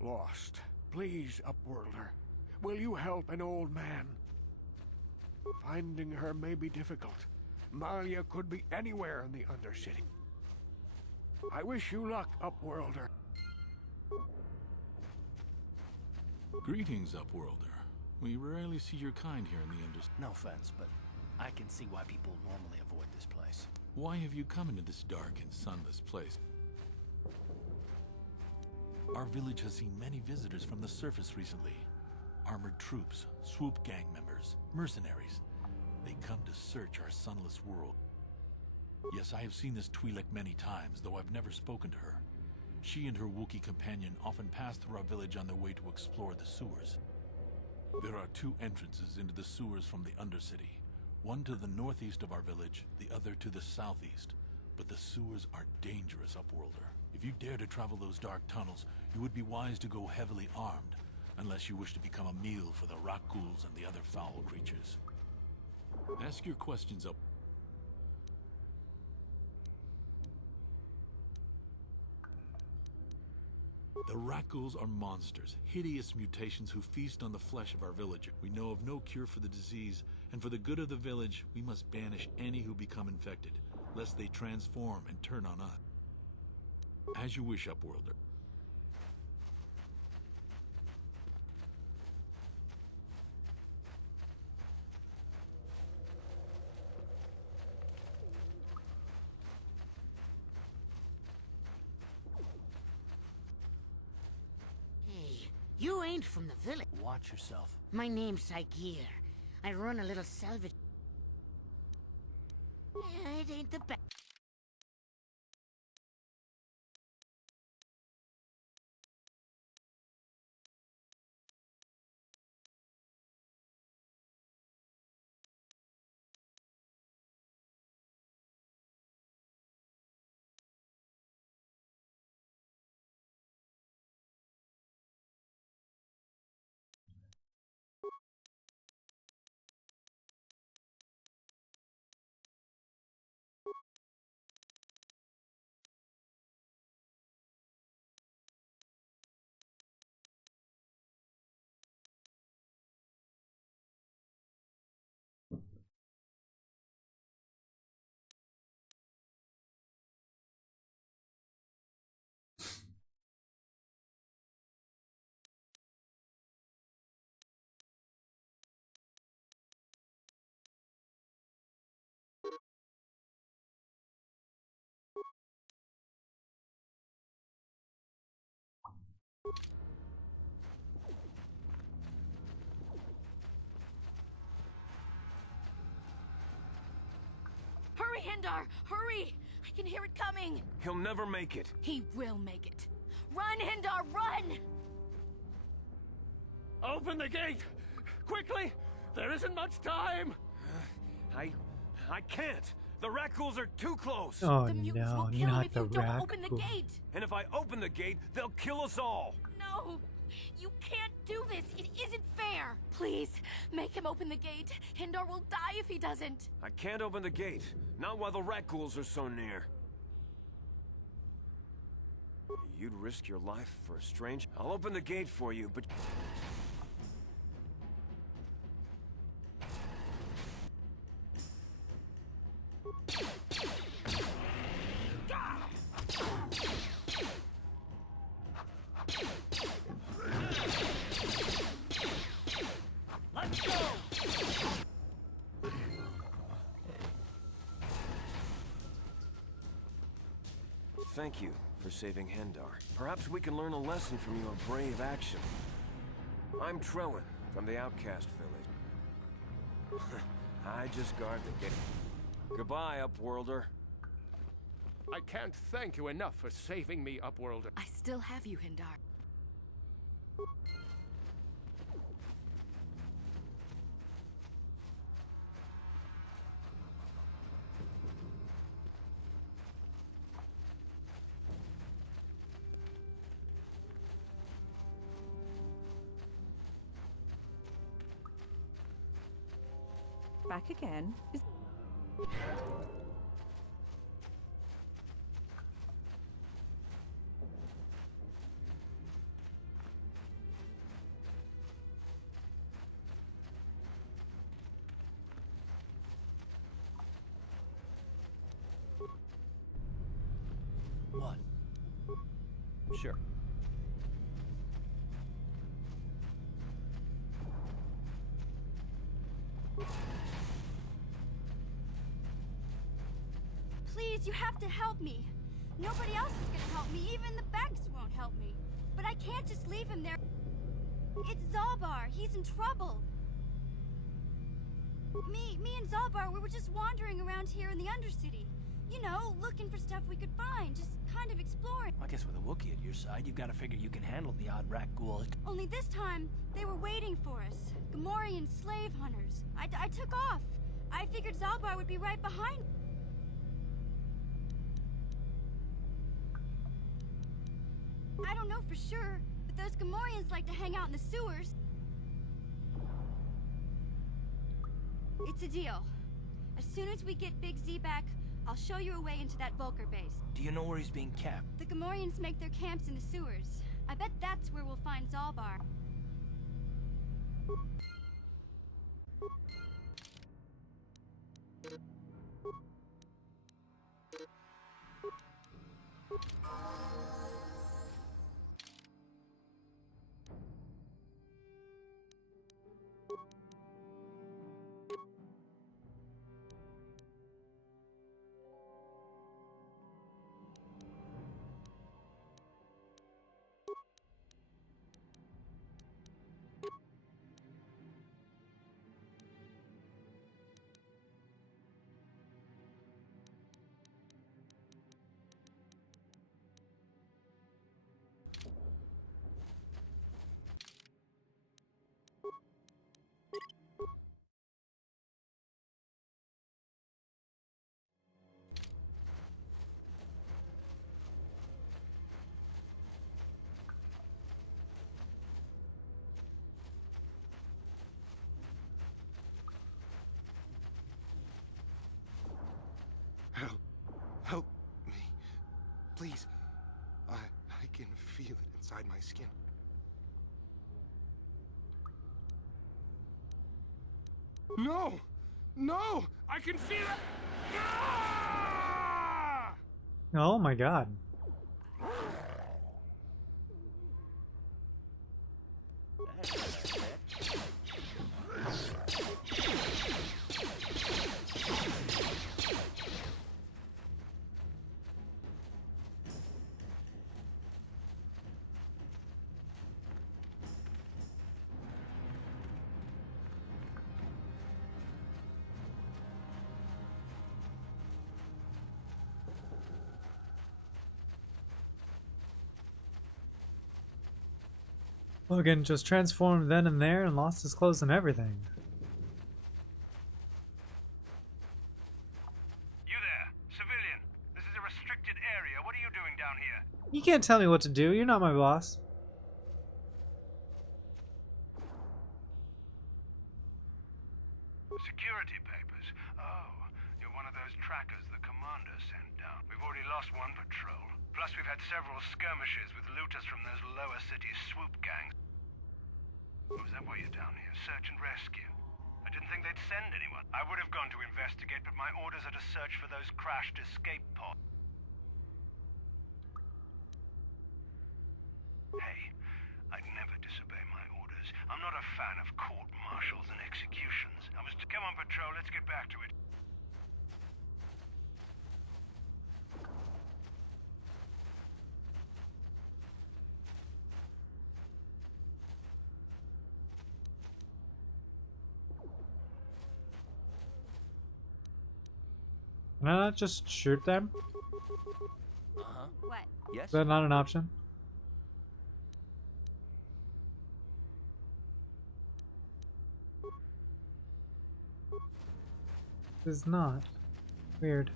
lost. Please, Upworlder, will you help an old man? Finding her may be difficult. Malia could be anywhere in the Undercity. I wish you luck, Upworlder. Greetings, Upworlder. We rarely see your kind here in the Undercity. No offense, but I can see why people normally avoid this place. Why have you come into this dark and sunless place? Our village has seen many visitors from the surface recently. Armored troops, swoop gang members, mercenaries. They come to search our sunless world. Yes, I have seen this Twi'lek many times, though I've never spoken to her. She and her Wookiee companion often pass through our village on their way to explore the sewers. There are two entrances into the sewers from the Undercity. One to the northeast of our village, the other to the southeast. But the sewers are dangerous, Upworlder. If you dare to travel those dark tunnels, you would be wise to go heavily armed, unless you wish to become a meal for the Rakghouls and the other foul creatures. Ask your questions up. The Rakghouls are monsters, hideous mutations who feast on the flesh of our villager. We know of no cure for the disease, and for the good of the village, we must banish any who become infected, lest they transform and turn on us. As you wish, Upworlder. Hey, you ain't from the village. Watch yourself. My name's Saigir. I run a little salvage. Yeah, it ain't the best. Hurry, Hindar! Hurry! I can hear it coming! He'll never make it. He will make it. Run, Hindar, run! Open the gate! Quickly! There isn't much time! I can't! The Rakghouls are too close! Oh no, not the Rakghouls. Open the gate! And if I open the gate, they'll kill us all! No! You can't do this! It isn't fair! Please, make him open the gate. Hindar will die if he doesn't. I can't open the gate. Not while the Rakghouls are so near. You'd risk your life for a strange... I'll open the gate for you, but... Let's go! Thank you for saving Hendar. Perhaps we can learn a lesson from your brave action. I'm Trellin, from the Outcast Village. I just guard the gate. Goodbye, Upworlder. I can't thank you enough for saving me, Upworlder. I still have you, Hindar. Back again? What? Sure. Please, you have to help me. Nobody else is gonna help me. Even the Becks won't help me. But I can't just leave him there. It's Zalbar. He's in trouble. Me and Zalbar, we were just wandering around here in the Undercity. You know, looking for stuff we could find, just kind of exploring. I guess with a Wookiee at your side, you've got to figure you can handle the odd rat ghoul. Only this time, they were waiting for us. Gamorrean slave hunters. I took off. I figured Zalbar would be right behind me. I don't know for sure, but those Gamorreans like to hang out in the sewers. It's a deal. As soon as we get Big Z back, I'll show you a way into that Vulcar base. Do you know where he's being kept? The Gamorreans make their camps in the sewers. I bet that's where we'll find Zalbar. Help me. Please. I can feel it inside my skin. No! No! I can feel it! Ah! Oh my god. Logan just transformed then and there and lost his clothes and everything. You there, civilian. This is a restricted area. What are you doing down here? You can't tell me what to do. You're not my boss. Security papers. Oh, you're one of those trackers the commander sent down. We've already lost one patrol. Plus we've had several skirmishes with looters from those lower city swoop gangs. Oh, is that why you're down here? Search and rescue? I didn't think they'd send anyone. I would have gone to investigate, but my orders are to search for those crashed escape pods. Hey, I'd never disobey my orders. I'm not a fan of court-martials and executions. I was to come on patrol, let's get back to it. Can I not just shoot them? Uh-huh. What? Yes? Is that not an option? It is not. Weird.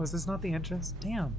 Was this not the entrance? Damn.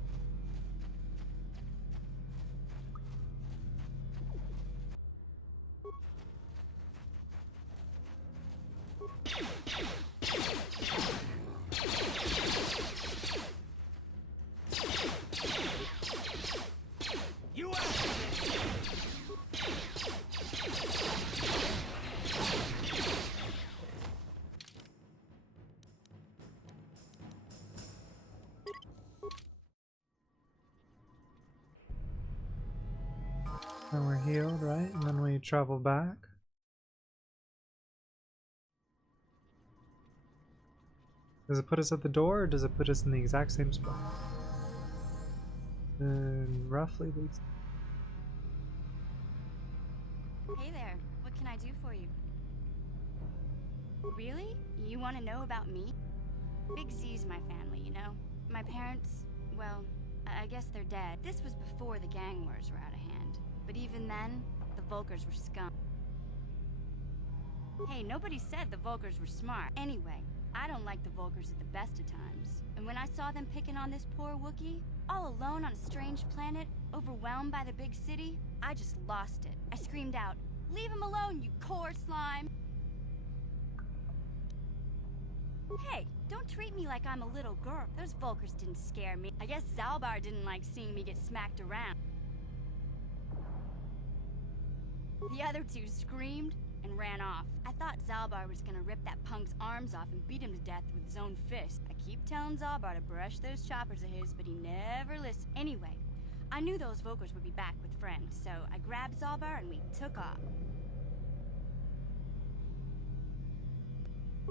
And we're healed, right? And then we travel back. Does it put us at the door, or does it put us in the exact same spot? Roughly these. Hey there, what can I do for you? Really? You want to know about me? Big Z's my family, you know? My parents, well, I guess they're dead. This was before the gang wars were out of hand. But even then, the Volkers were scum. Hey, nobody said the Volkers were smart. Anyway, I don't like the Volkers at the best of times. And when I saw them picking on this poor Wookiee, all alone on a strange planet, overwhelmed by the big city, I just lost it. I screamed out, "Leave him alone, you core slime!" Hey, don't treat me like I'm a little girl. Those Volkers didn't scare me. I guess Zalbar didn't like seeing me get smacked around. The other two screamed and ran off. I thought Zalbar was gonna rip that punk's arms off and beat him to death with his own fist. I keep telling Zalbar to brush those choppers of his, but he never listened. Anyway, I knew those Volkers would be back with friends, so I grabbed Zalbar and we took off.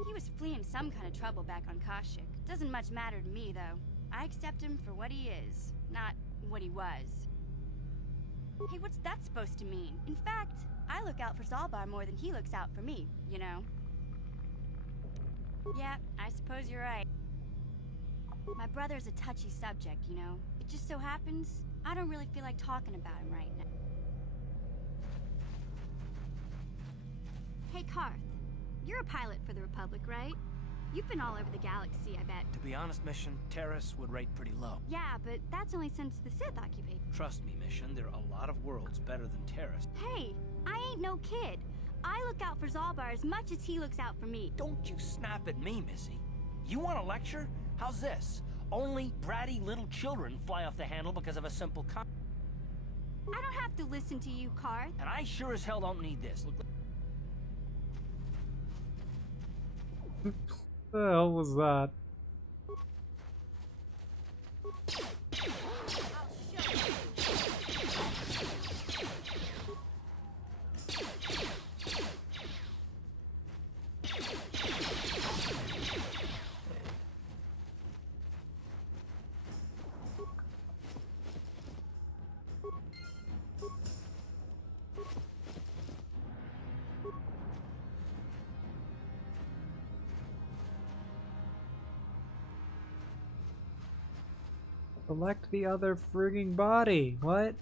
He was fleeing some kind of trouble back on Kashyyyk. Doesn't much matter to me, though. I accept him for what he is, not what he was. Hey, what's that supposed to mean? In fact, I look out for Zalbar more than he looks out for me, you know? Yeah, I suppose you're right. My brother's a touchy subject, you know? It just so happens, I don't really feel like talking about him right now. Hey, Karth. You're a pilot for the Republic, right? You've been all over the galaxy, I bet. To be honest, Mission, Terrace would rate pretty low. Yeah, but that's only since the Sith occupation. Trust me, Mission, there are a lot of worlds better than Terrace. Hey, I ain't no kid. I look out for Zalbar as much as he looks out for me. Don't you snap at me, Missy. You want a lecture? How's this? Only bratty little children fly off the handle because of a simple I don't have to listen to you, Karth. And I sure as hell don't need this. Look. What the hell was that? Select the other frigging body. What?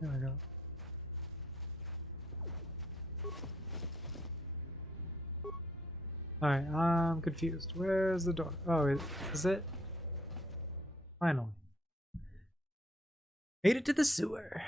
There we go. Alright, I'm confused. Where's the door? Oh, is it? Finally. Made it to the sewer.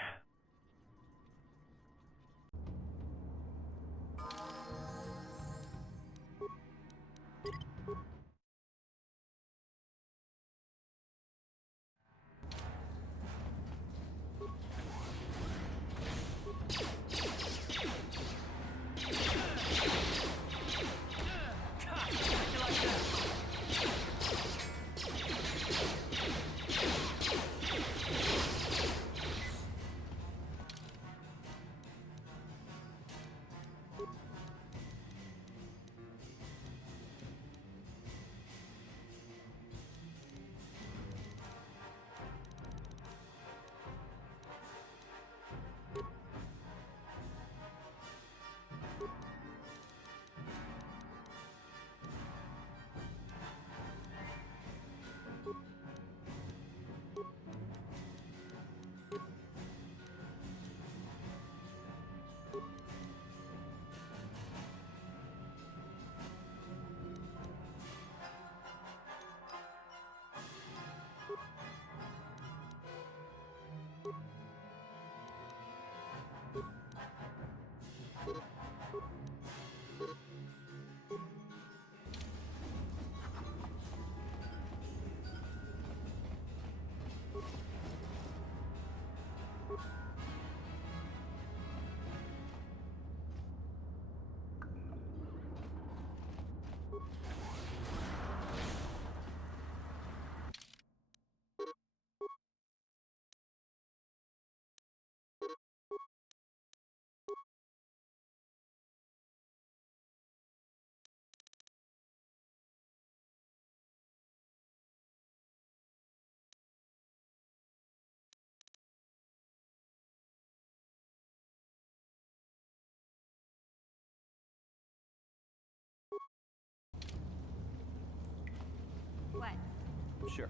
Sure.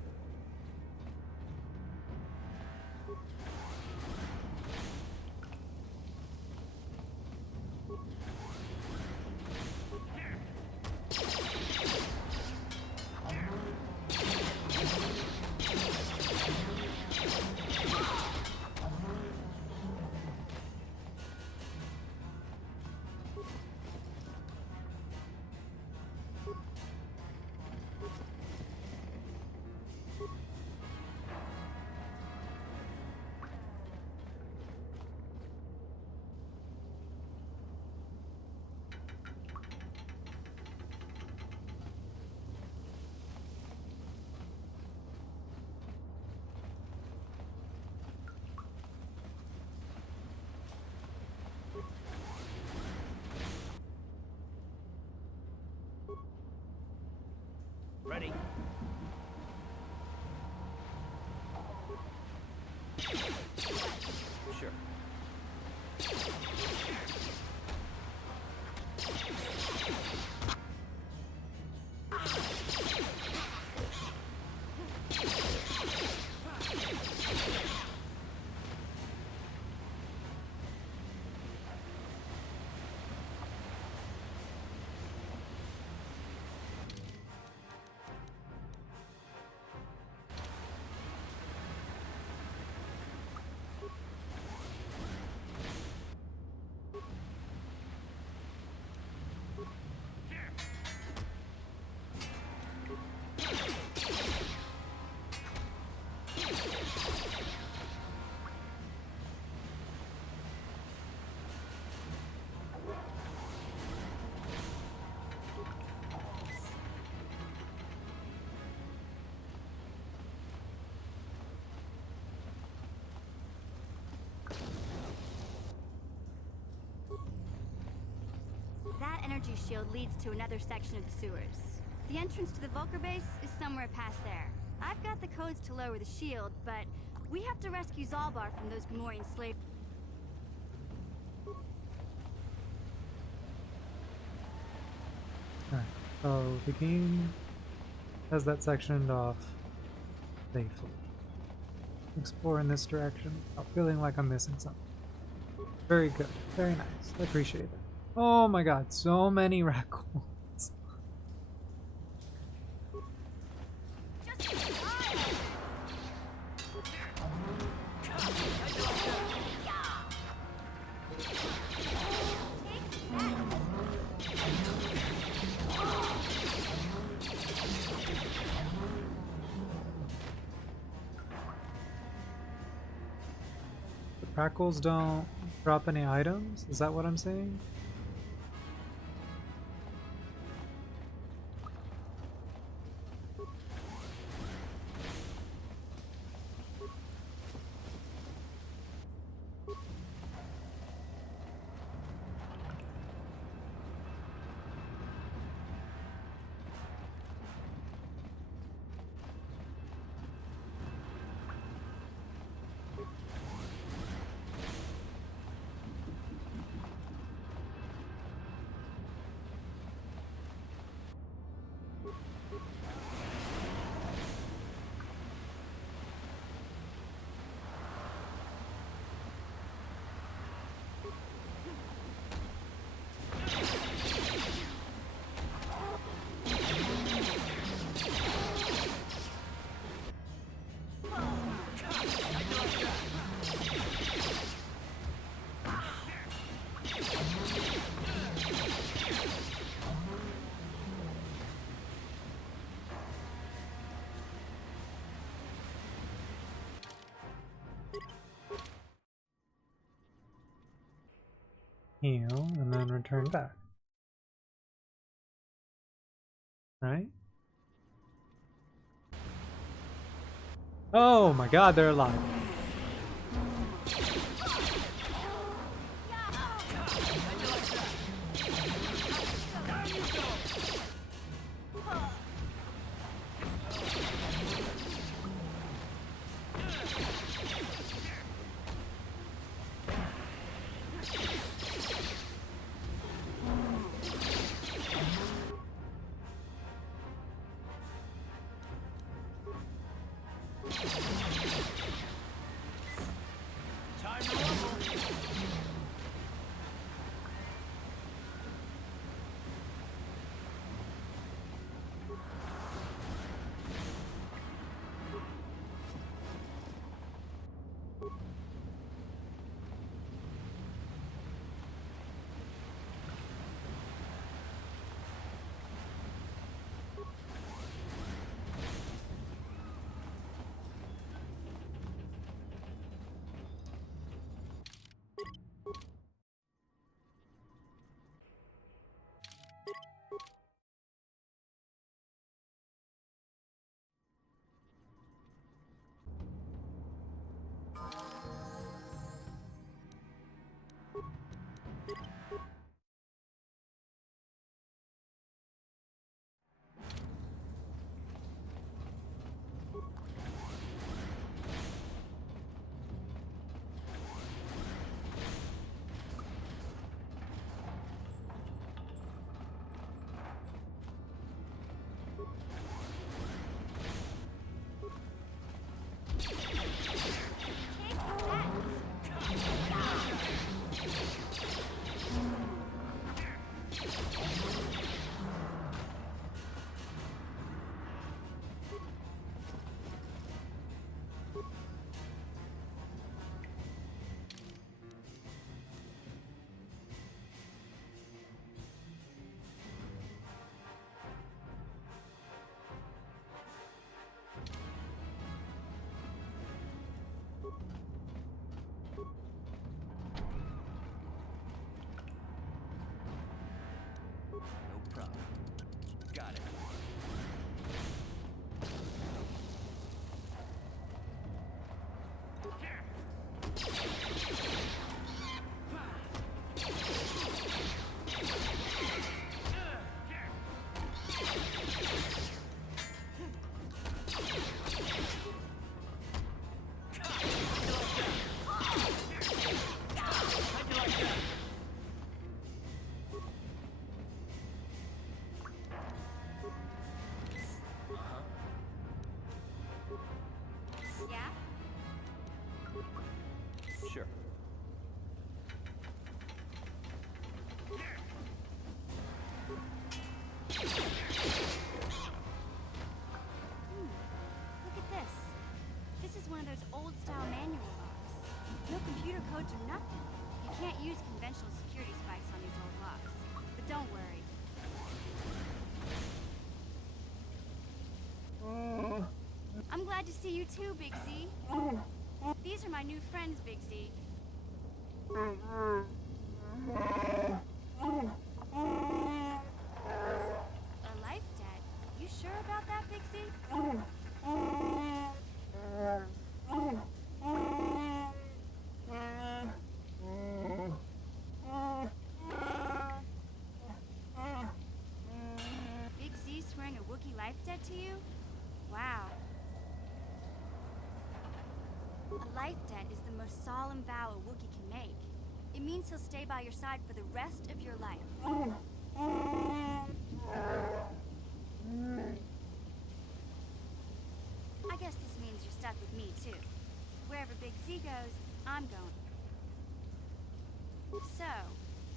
Ready. Sure. That energy shield leads to another section of the sewers. The entrance to the Vulcar base is somewhere past there. I've got the codes to lower the shield, but we have to rescue Zalbar from those Gamorrean slaves. Alright, so the game has that sectioned off safely. Explore in this direction without feeling like I'm missing something. Very good. Very nice. I appreciate it. Oh my god, so many raccoons. The crackles don't drop any items? Is that what I'm saying? Heal, and then return back. Right? Oh my god, they're alive. Look at this. This is one of those old-style manual locks. No computer codes or nothing. You can't use conventional security spikes on these old locks. But don't worry. I'm glad to see you too, Big Z. These are my new friends, Big Z. A life debt? You sure about that, Big Z? Big Z swearing a Wookiee life debt to you? Wow. A life debt is the most solemn vow a Wookiee can make. It means he'll stay by your side for the rest of your life. I guess this means you're stuck with me, too. Wherever Big Z goes, I'm going. So,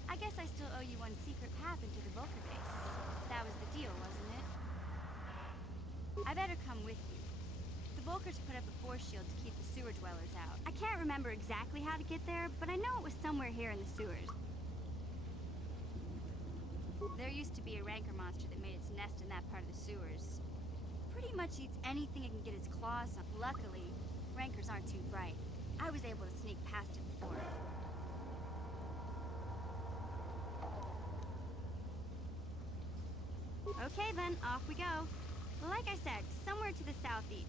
I guess I still owe you one secret path into the Vulcan base. That was the deal, wasn't it? I better come with you. The Vulkars put up a force shield to keep the sewer dwellers out. I can't remember exactly how to get there, but I know it was somewhere here in the sewers. There used to be a rancor monster that made its nest in that part of the sewers. Pretty much eats anything it can get its claws on. Luckily, rancors aren't too bright. I was able to sneak past it before. Okay then, off we go. Like I said, somewhere to the southeast.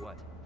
What?